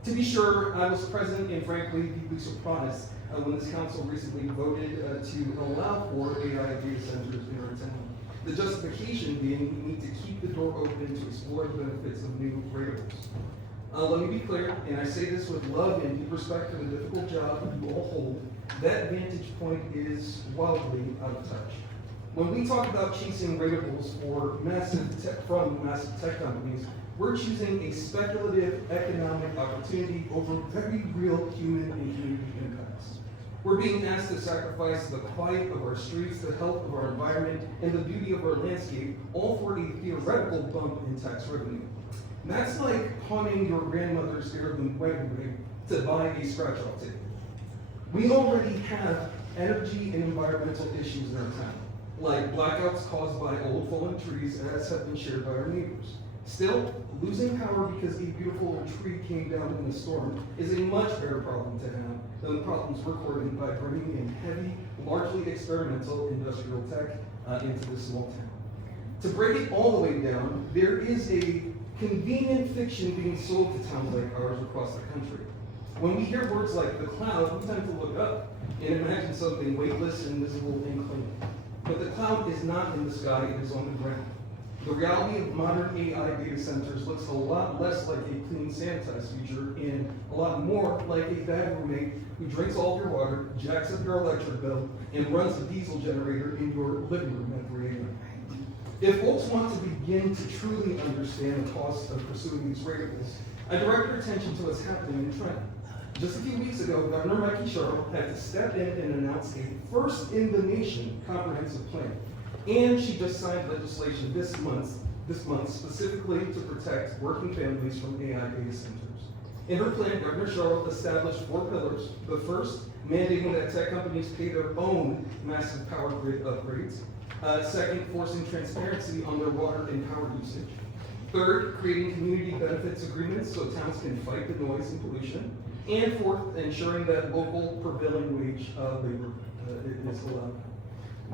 To be sure, I was present and frankly deeply surprised when this council recently voted to allow for AI data centers in our town. The justification being we need to keep the door open to explore the benefits of new radios. Let me be clear, and I say this with love and deep respect for the difficult job you all hold, that vantage point is wildly out of touch. When we talk about chasing radios from massive tech companies, we're choosing a speculative economic opportunity over very real human and community impacts. We're being asked to sacrifice the quiet of our streets, the health of our environment, and the beauty of our landscape, all for a theoretical bump in tax revenue. That's like pawning your grandmother's heirloom wedding ring to buy a scratch-off ticket. We already have energy and environmental issues in our town, like blackouts caused by old fallen trees, as have been shared by our neighbors. Still, losing power because a beautiful old tree came down in a storm is a much better problem to have than the problems recorded by bringing in heavy, largely experimental industrial tech into this small town. To break it all the way down, there is a convenient fiction being sold to towns like ours across the country. When we hear words like the cloud, we tend to look up and imagine something weightless, invisible, and clean. But the cloud is not in the sky, it is on the ground. The reality of modern AI data centers looks a lot less like a clean sanitize feature and a lot more like a bad roommate who drinks all of your water, jacks up your electric bill, and runs a diesel generator in your living room at 3 a.m. If folks want to begin to truly understand the cost of pursuing these variables, I direct your attention to what's happening in Trenton. Just a few weeks ago, Governor Mikey Sherrill had to step in and announce a first-in-the-nation comprehensive plan. And she just signed legislation this month specifically to protect working families from AI data centers. In her plan, Governor Sherrill established 4 pillars. The first, mandating that tech companies pay their own massive power grid upgrades. Second, forcing transparency on their water and power usage. Third, creating community benefits agreements so towns can fight the noise and pollution. And fourth, ensuring that local prevailing wage labor is allowed.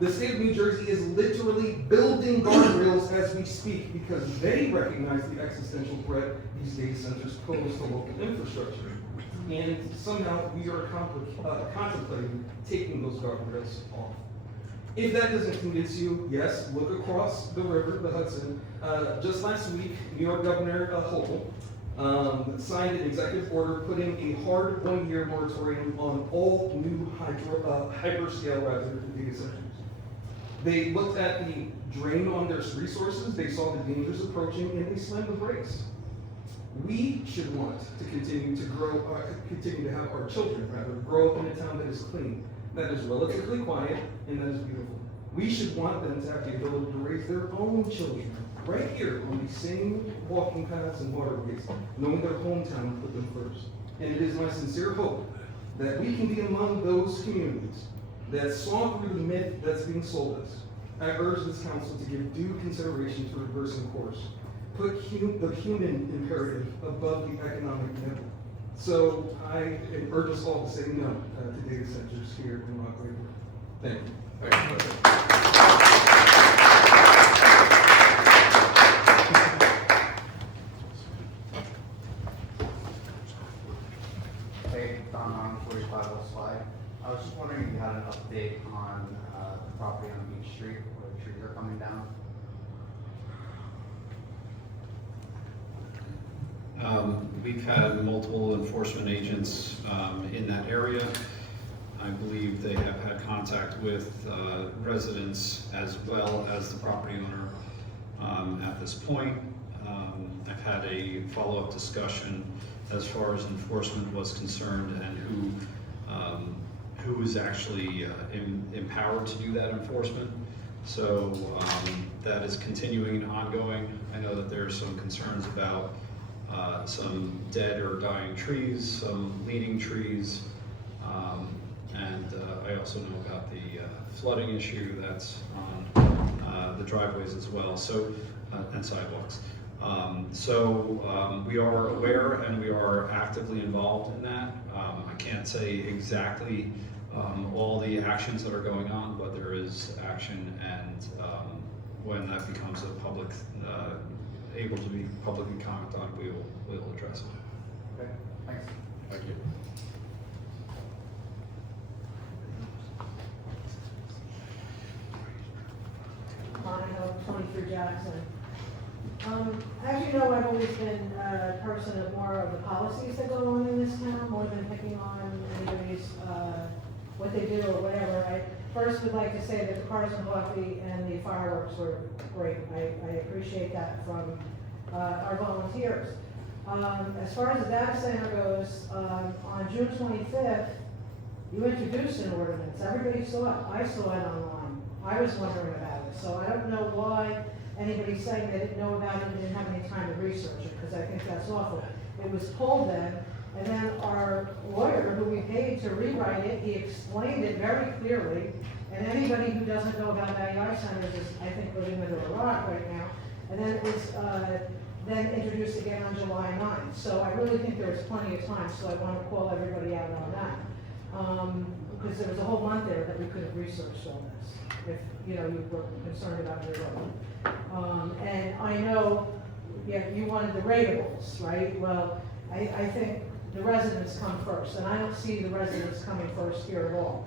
The state of New Jersey is literally building guardrails as we speak because they recognize the existential threat these data centers pose to local infrastructure. And somehow we are contemplating taking those guardrails off. If that doesn't convince you, yes, look across the river, the Hudson. Just last week, New York Governor Hochul signed an executive order putting a hard 1-year moratorium on all new hyperscale data centers. They looked at the drain on their resources, they saw the dangers approaching, and they slammed the brakes. We should want to continue to have our children grow up in a town that is clean, that is relatively quiet, and that is beautiful. We should want them to have the ability to raise their own children right here on these same walking paths and waterways, knowing their hometown put them first. And it is my sincere hope that we can be among those communities that saw through the myth that's being sold us. I urge this council to give due consideration to reversing course. Put the human imperative above the economic myth. So I urge us all to say no to data centers here in Rockaway. Thank you. Hey, Don on 45 West Slide. I was just wondering if you had an update on the property on Beach Street where the trees are coming down. We've had multiple enforcement agents in that area. I believe they have had contact with residents as well as the property owner at this point. I've had a follow-up discussion as far as enforcement was concerned and who is actually empowered to do that enforcement. So that is continuing and ongoing. I know that there are some concerns about some dead or dying trees, some leaning trees, and I also know about the flooding issue that's on the driveways as well, so and sidewalks. We are aware and we are actively involved in that. I can't say exactly all the actions that are going on, but there is action, and when that becomes a public, able to be publicly commented on, we'll address it. Okay, thanks. Thank you. Monica, 23 Jackson. As you know, I've always been a person of more of the policies that go on in this town, more than picking on anybody's, what they do or whatever. I first would like to say that the cars and coffee and the fireworks were great. I appreciate that from our volunteers. As far as the data center goes, on June 25th, You introduced an ordinance, everybody saw it, I saw it online, I was wondering about it, so I don't know why anybody's saying they didn't know about it and didn't have any time to research it, because I think that's awful. It was pulled then, and then our lawyer, who we paid to rewrite it, he explained it very clearly, and anybody who doesn't know about IEI centers is, I think, living under a rock right now. And then it was then introduced again on July 9th. So I really think there was plenty of time, so I want to call everybody out on that. Because there was a whole month there that we could have researched all this, if, you know, you were concerned about your own. And I know, yeah, you wanted the ratables, right? Well, I think the residents come first, and I don't see the residents coming first here at all.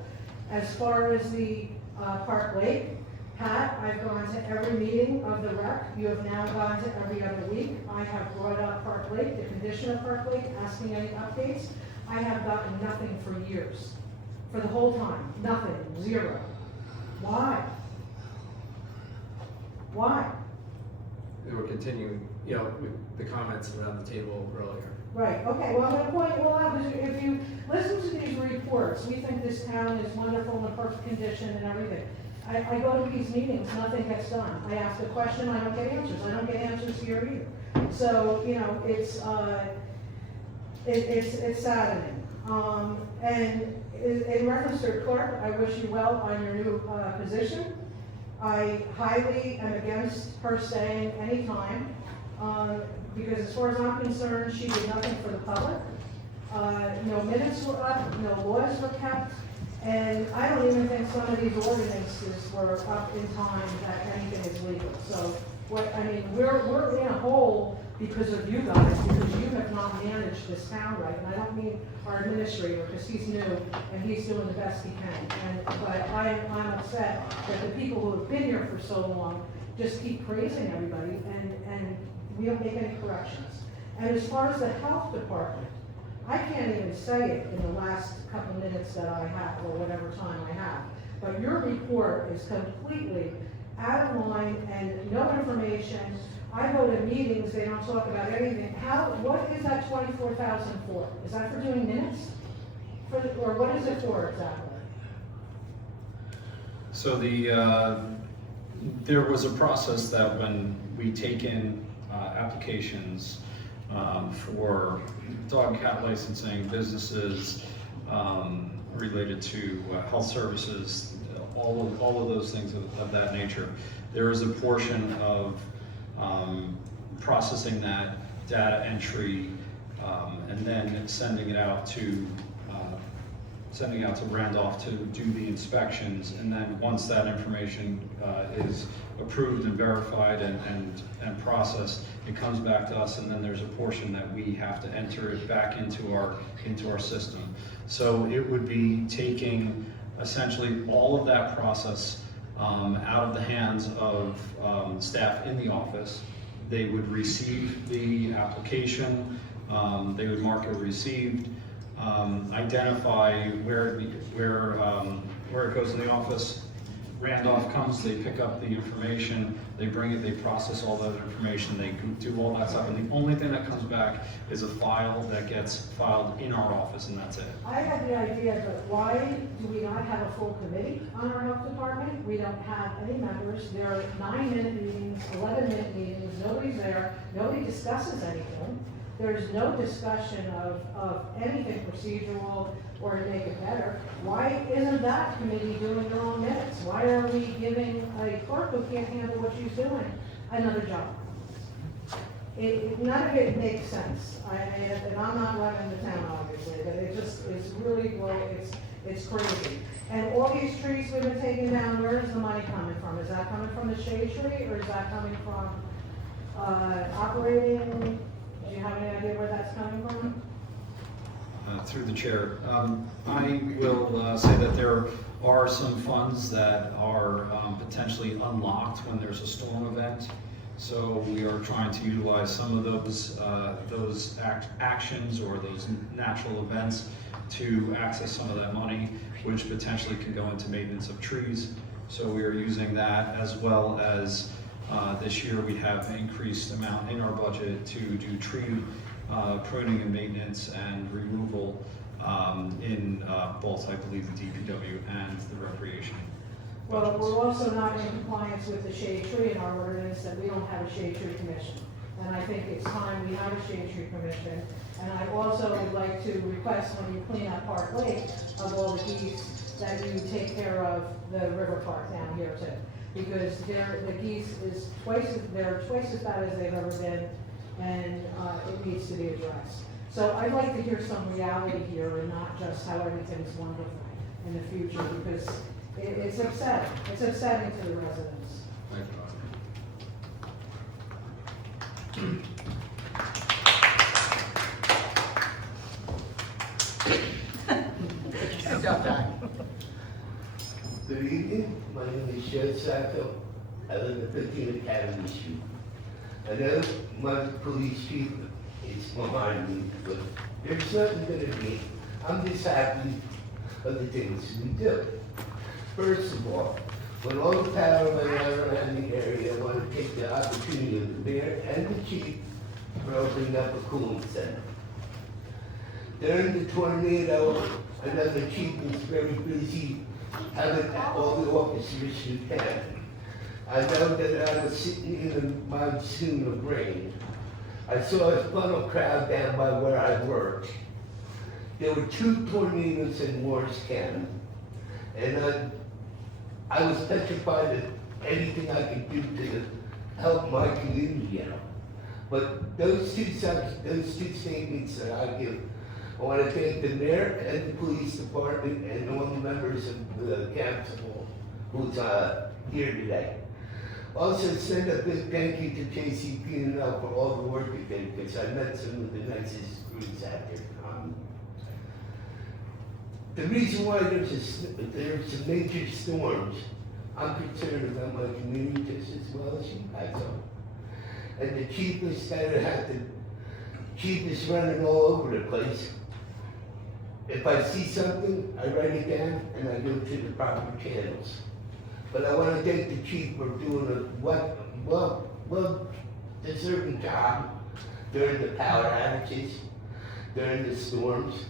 As far as the Park Lake, Pat, I've gone to every meeting of the rec. You have now gone to every other week. I have brought up Park Lake, the condition of Park Lake, asking any updates. I have gotten nothing for years. For the whole time, nothing, zero. Why? Why? We were continuing, you know, with the comments around the table earlier. Right, okay, well, I'm gonna point it all out, because if you listen to these reports, we think this town is wonderful and in perfect condition and everything. I go to these meetings, nothing gets done. I ask a question, I don't get answers. I don't get answers here either. So, you know, it's saddening. And in reference to clerk, I wish you well on your new position. I highly am against her staying any time, because as far as I'm concerned, she did nothing for the public. No minutes were up, no laws were kept, and I don't even think some of these ordinances were up in time that anything is legal. So, we're in a hole because of you guys, because you have not managed this town right, and I don't mean our administrator, because he's new and he's doing the best he can. But I'm upset that the people who have been here for so long just keep praising everybody, and we don't make any corrections. And as far as the health department, I can't even say it in the last couple minutes that I have, or whatever time I have, but your report is completely out of line and no information. I go to meetings, they don't talk about anything. What is that 24,000 for? Is that for doing minutes? Or what is it for exactly? So there was a process that when we take in applications for dog and cat licensing, businesses related to health services, all of those things of that nature, there is a portion of processing that data entry and then sending it out to Randolph to do the inspections, and then once that information is approved and verified and processed, it comes back to us, and then there's a portion that we have to enter it back into our system. So it would be taking essentially all of that process out of the hands of staff in the office. They would receive the application, they would mark it received, identify where it goes in the office. Randolph comes, they pick up the information, they bring it, they process all that information, they do all that stuff, and the only thing that comes back is a file that gets filed in our office, and that's it. I had the idea, but why do we not have a full committee on our health department? We don't have any members. There are 9-minute meetings, 11-minute meetings, nobody's there, nobody discusses anything. There's no discussion of anything procedural or to make it better. Why isn't that committee doing their own minutes? Why are we giving a clerk who can't handle what she's doing another job? None of it makes sense. And I'm not running the town, obviously, but it just is really, well, it's crazy. And all these trees we've been taking down, where is the money coming from? Is that coming from the shade tree, or is that coming from operating? Do you have any idea where that's coming from? Through the chair, I will say that there are some funds that are potentially unlocked when there's a storm event. So we are trying to utilize some of those actions or those natural events to access some of that money, which potentially can go into maintenance of trees. So we are using that, as well as this year we have an increased amount in our budget to do tree pruning and maintenance and removal in both, I believe, the DPW and the recreation. Well, budgets. we're also not in compliance with the shade tree in our ordinance, that we don't have a shade tree commission. And I think it's time we have a shade tree commission. And I also would like to request, when you clean up Park Lake of all the geese, that you take care of the river park down here too. Because the geese they're twice as bad as they've ever been, and it needs to be addressed. So I'd like to hear some reality here and not just how everything's wonderful in the future, because it's upsetting. It's upsetting to the residents. Thank you, Good evening, my name is Sept. I live at 15 Academy Street. I know my police chief is behind me, but there's nothing gonna be. I'm just happy of the things we do. First of all, when all the power went out around the area, I want to take the opportunity of the mayor and the chief for opening up a cooling center. During the tornado, I know the chief was very busy having all the officers who can. I know that I was sitting in a monsoon of rain. I saw a funnel crowd down by where I worked. There were 2 tornadoes in Morris County. And I was petrified of anything I could do to help my community out. But those two statements that I give, I want to thank the mayor and the police department and all the members of the council who's here today. Also send a big thank you to JCP&L for all the work they did, because I met some of the nicest crews out there. The reason why there's some major storms, I'm concerned about my community just as well as you guys are. And the chief is running all over the place. If I see something, I write it down and I go to the proper channels. But I want to thank the chief for doing a well-deserved job during the power outages, during the storms.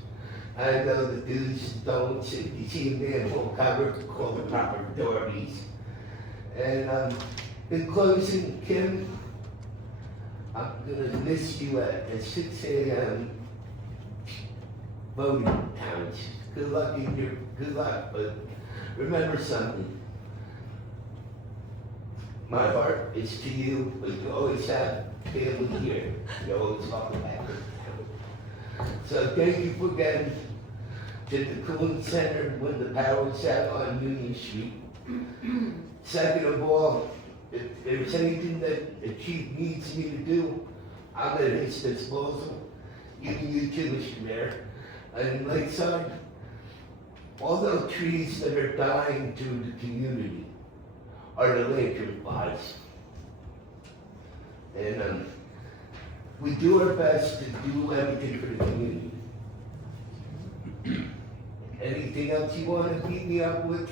I know the do's and don'ts, if you see a manhole cover, call the proper authorities. And in closing, Kim, I'm gonna miss you at 6 a.m. voting times. Good luck, but remember something. My heart is to you, but you always have family here. You always talk about it. So thank you for getting to the cooling center when the power was out on Union Street. Second of all, if there's anything that the chief needs me to do, I'm at his disposal. Even you too, Mr. Mayor. And Lakeside, all those trees that are dying to the community are the lantern flies. And we do our best to do everything for the community. Anything else you want to beat me up with,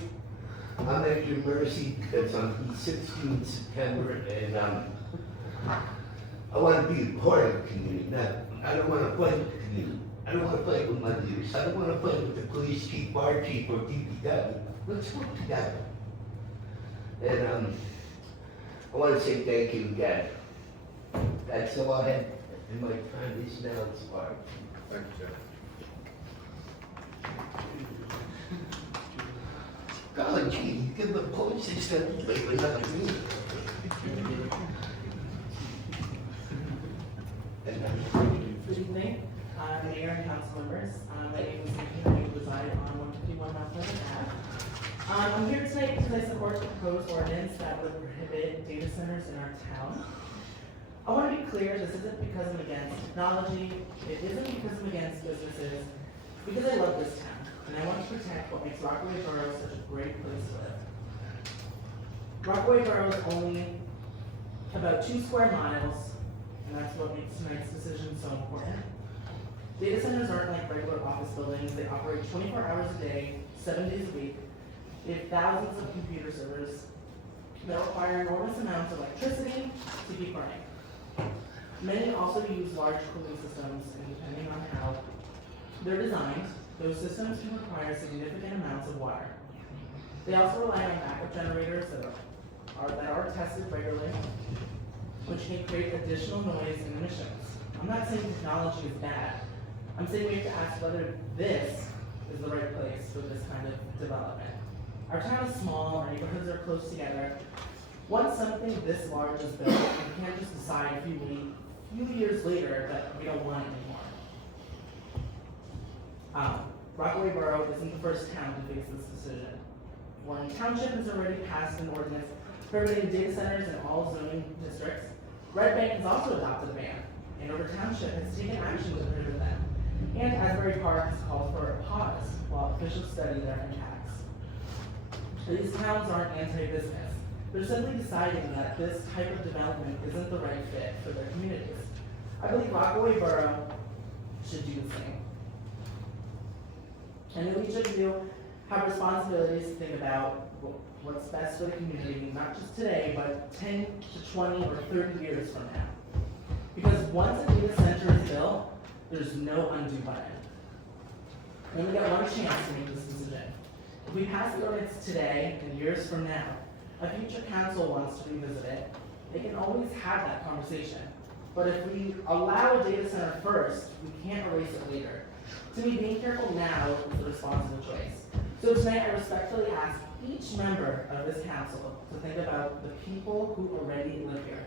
I'm at your mercy, because I'm the 16th September, and I want to be a part of the community. Now, I don't want to fight with the community. I don't want to fight with my leaders. I don't want to fight with the police chief, fire chief, or DPW. Let's work together. And I want to say thank you again. That's all I had, and my time is now expired. Thank you, Jeff. God, gee, you give the police extended labor, not me. Good evening, Mayor and council members. My name is Nikki, I reside on 151 Mount Pleasant Ave. I'm here tonight because I support the proposed ordinance that would prohibit data centers in our town. I want to be clear, this isn't because I'm against technology, it isn't because I'm against businesses, because I love this town, and I want to protect what makes Rockaway Borough such a great place to live. Rockaway Borough is only about 2 square miles, and that's what makes tonight's decision so important. Data centers aren't like regular office buildings. They operate 24 hours a day, 7 days a week. They have thousands of computer servers that require enormous amounts of electricity to keep running. Many also use large cooling systems, and depending on how they're designed, Those systems can require significant amounts of water. They also rely on backup generators that are tested regularly, which can create additional noise and emissions. I'm not saying technology is bad. I'm saying we have to ask whether this is the right place for this kind of development. Our town is small, our neighborhoods are close together. Once something this large is built, we can't just decide a few years later that we don't want it anymore. Rockaway Borough isn't the first town to face this decision. Warren Township has already passed an ordinance prohibiting data centers in all zoning districts. Red Bank has also adopted a ban. Andover Township has taken action to prohibit them. And Asbury Park has called for a pause while officials study their impacts. These towns aren't anti-business. They're simply deciding that this type of development isn't the right fit for their communities. I believe Rockaway Borough should do the same. I know each of you have responsibilities to think about what's best for the community, not just today, but 10 to 20 or 30 years from now. Because once a data center is built, there's no undo button. We only get one chance to make this decision. If we pass the ordinance today and years from now, a future council wants to revisit it, they can always have that conversation. But if we allow a data center first, we can't erase it later. To me, being careful now is the responsible choice. So tonight, I respectfully ask each member of this council to think about the people who already live here.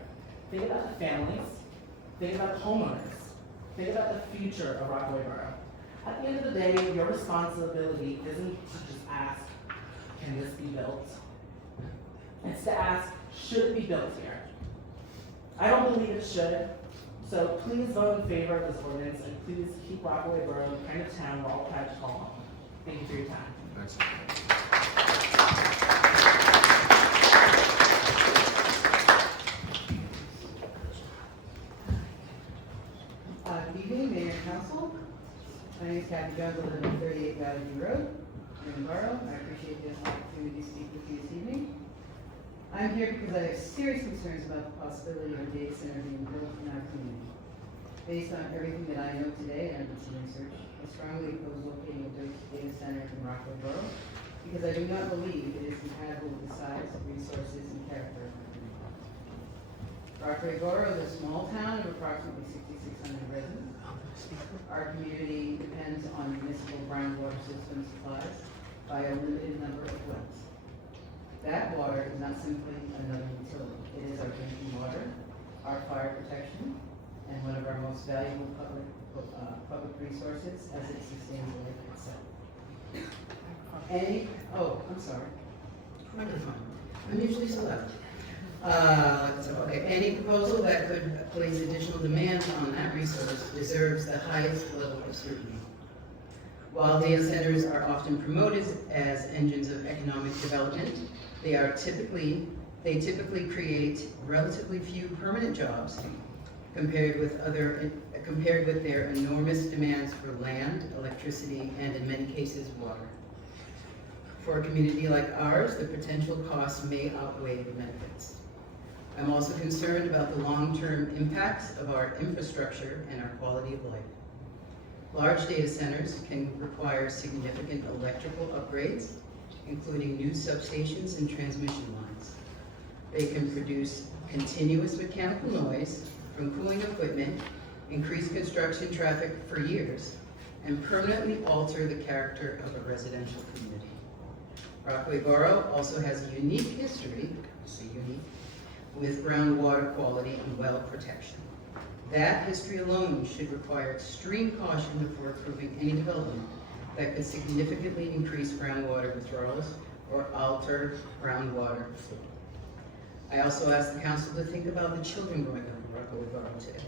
Think about the families, think about homeowners, think about the future of Rockaway Borough. At the end of the day, your responsibility isn't to just ask, can this be built? It's to ask, should it be built here? I don't believe it should, so please vote in favor of this ordinance and please keep Rockaway Borough the kind of town we're all proud to call home. Thank you for your time. Good evening, Mayor and Council. My name is Kathy Jones, I live on 38 Valley View Road in Borough. I appreciate the opportunity to speak with you this evening. I'm here because I have serious concerns about the possibility of a data center being built in our community. Based on everything that I know today, and I've done some research, I strongly oppose locating a data center in Rockaway Borough because I do not believe it is compatible with the size, resources, and character of our community. Rockaway Borough is a small town of approximately 6,600 residents. Our community depends on municipal groundwater system supplies by a limited number of wells. That water is not simply another utility. It is our drinking water, our fire protection, and one of our most valuable public resources as it sustains the lake itself. I'm sorry. Microphone. I'm usually so loud. Any proposal that could place additional demands on that resource deserves the highest level of scrutiny. While data centers are often promoted as engines of economic development, they typically create relatively few permanent jobs compared with their enormous demands for land, electricity, and in many cases, water. For a community like ours, the potential costs may outweigh the benefits. I'm also concerned about the long-term impacts of our infrastructure and our quality of life. Large data centers can require significant electrical upgrades, including new substations and transmission lines. They can produce continuous mechanical noise from cooling equipment, increase construction traffic for years, and permanently alter the character of a residential community. Rockaway Borough also has a unique history, with groundwater quality and well protection. That history alone should require extreme caution before approving any development that could significantly increase groundwater withdrawals or alter groundwater flow. I also ask the council to think about the children growing up in Rockaway Borough today.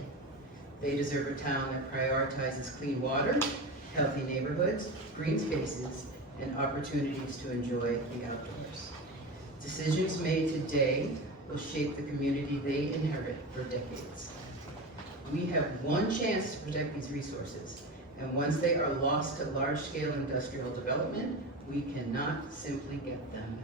They deserve a town that prioritizes clean water, healthy neighborhoods, green spaces, and opportunities to enjoy the outdoors. Decisions made today will shape the community they inherit for decades. We have one chance to protect these resources, and once they are lost to large-scale industrial development, we cannot simply get them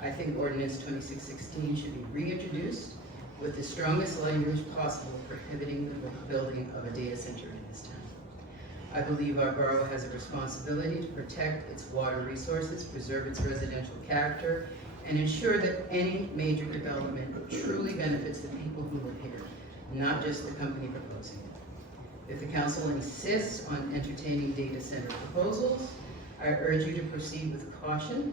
back. I think Ordinance 2616 should be reintroduced with the strongest language possible prohibiting the building of a data center in this town. I believe our borough has a responsibility to protect its water resources, preserve its residential character, and ensure that any major development truly benefits the people who live here, not just the company proposing it. If the council insists on entertaining data center proposals, I urge you to proceed with caution,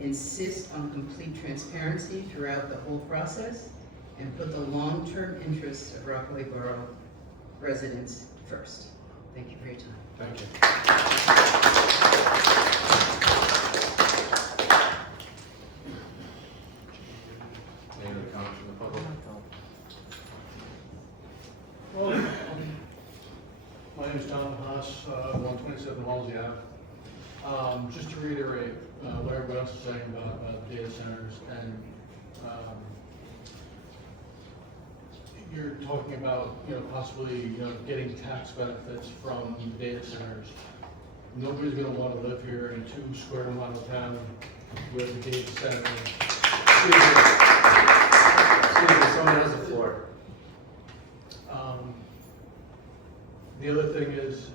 insist on complete transparency throughout the whole process, and put the long-term interests of Rockaway Borough residents first. Thank you for your time. Thank you. Any other comments from the public? Well, my name is John Haas, 127 Halsey Ave. Just to reiterate what everybody else is saying about data centers, and you're talking about, possibly, getting tax benefits from data centers. Nobody's gonna want to live here in a 2 square mile town with a data center. Excuse me, someone has the floor. The other thing is,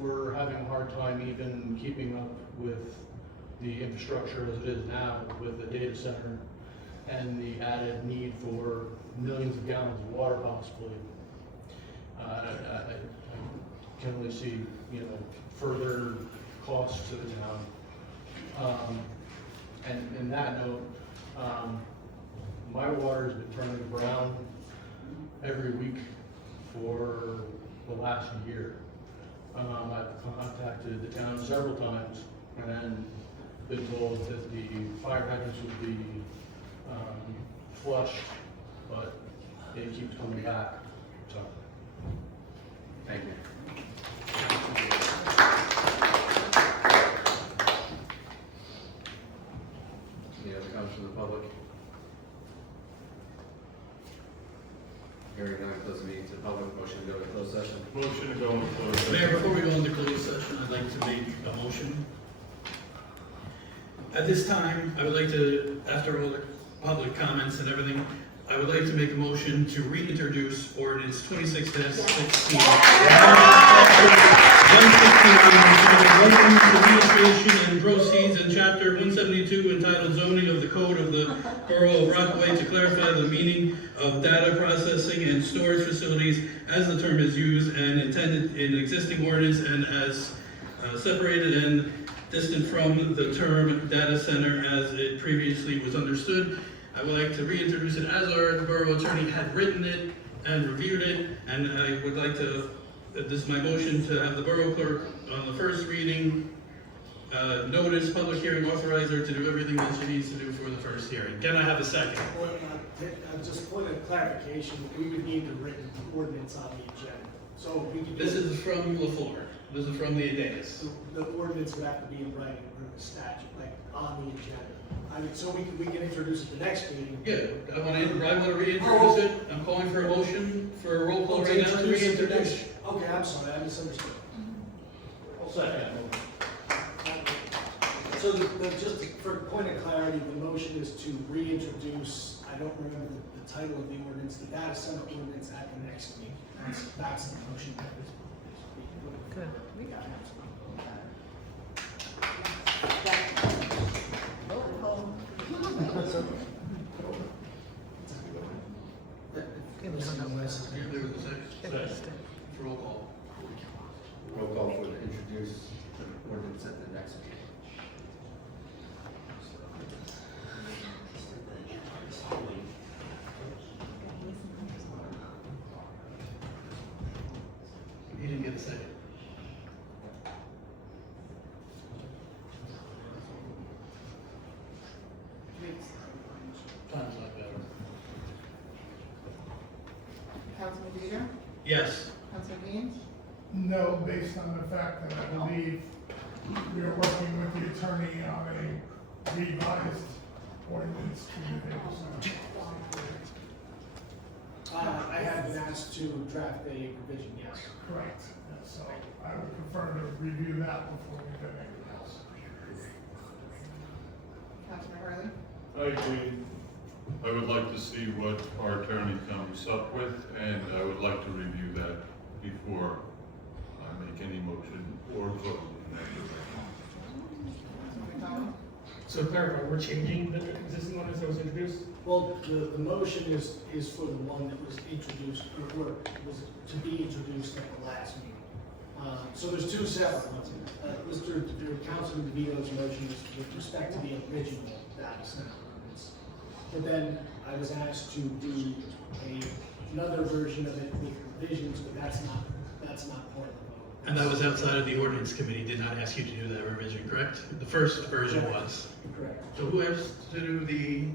we're having a hard time even keeping up with the infrastructure as it is now with the data center and the added need for millions of gallons of water possibly. I can only see, further costs to the town. And in that note, my water's been turning brown every week for the last year. I've contacted the town several times and been told that the fire hydrants would be flushed, but it keeps coming back, so. Thank you. Any other comments from the public? Hearing none, close the meeting to the public. Motion to go to closed session. Motion to go into closed session. Mayor, before we go into closed session, I'd like to make a motion. At this time, I would like to, after all the public comments and everything, I would like to make a motion to reintroduce ordinance 26-16. Administration and proceeds in chapter 172 entitled zoning of the code of the Borough of Rockaway to clarify the meaning of data processing and storage facilities as the term is used and intended in existing ordinance and as separated and distant from the term data center as it previously was understood. I would like to reintroduce it as our borough attorney had written it and reviewed it, and I would like to, this is my motion to have the borough clerk on the first reading, notice, public hearing, authorize her to do everything that she needs to do for the first hearing. Can I have a second? Just point of clarification, we would need the written ordinance on the agenda. So we could. This is from LaFleur. This is from the dais. The ordinance would have to be in writing or the statute, like on the agenda. I mean, so we can introduce it the next meeting. Yeah, I want to reintroduce it. I'm calling for a motion for a roll call right now to reintroduce. Okay, I'm sorry, I misunderstood. I'll second. So just for point of clarity, the motion is to reintroduce, I don't remember the title of the ordinance, the data center ordinance at the next meeting. That's the motion. Good. We got it. Roll call. Roll call for to introduce the ordinance at the next meeting. You didn't get a second. Time's not better. Councilman Deeter? Yes. Councilman Dean? No, based on the fact that I believe we are working with the attorney on a revised ordinance to the data center. I have been asked to draft a revision, yes. Correct. So I would prefer to review that before we do anything else. Councilman Hurley? I agree. I would like to see what our attorney comes up with, and I would like to review that before any motion or vote in that direction. So to clarify, we're changing the existing ordinance that was introduced? Well, the motion is for the one that was introduced, or was to be introduced at the last meeting. So there's two separate ones. Councilman DeVito's motion is with respect to the original data center ordinance. But then I was asked to do another version of it with revisions, but that's not part of the vote. And that was outside of the ordinance committee, did not ask you to do that revision, correct? The first version was. Correct. So who has to do the,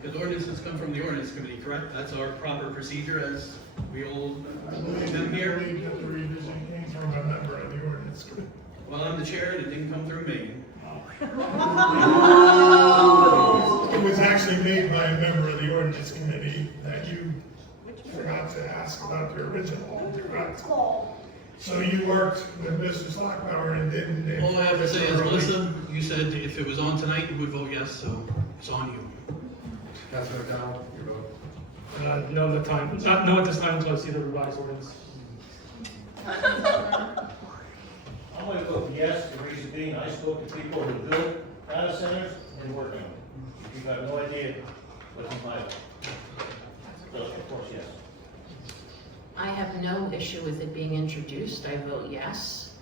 because ordinances come from the ordinance committee, correct? That's our proper procedure as we all them here. I believe that the revision came from a member of the ordinance committee. Well, I'm the chair and it didn't come through me. It was actually made by a member of the ordinance committee that you forgot to ask about the original. So you worked with Mr. Stockbauer and didn't. All I have to say is, Melissa, you said if it was on tonight, you would vote yes, so it's on you. Councilman O'Donnell, your vote. No, at this time until I see the revised ordinance. I'm going to vote yes, the reason being, I spoke to people who build data centers and work on them. You have no idea what's in my life. So, of course, yes. I have no issue with it being introduced. I vote yes.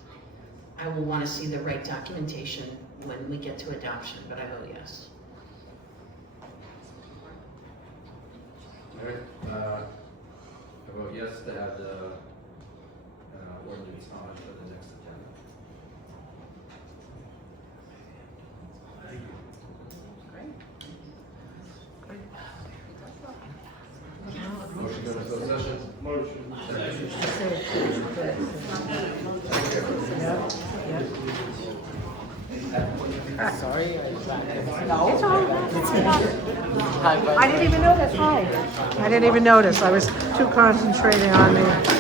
I will want to see the right documentation when we get to adoption, but I vote yes. All right, I vote yes to have the ordinance on for the next agenda. Motion to go into closed session? Motion. Sorry. No. It's all right. I didn't even notice. Hi. I didn't even notice. I was too concentrating on the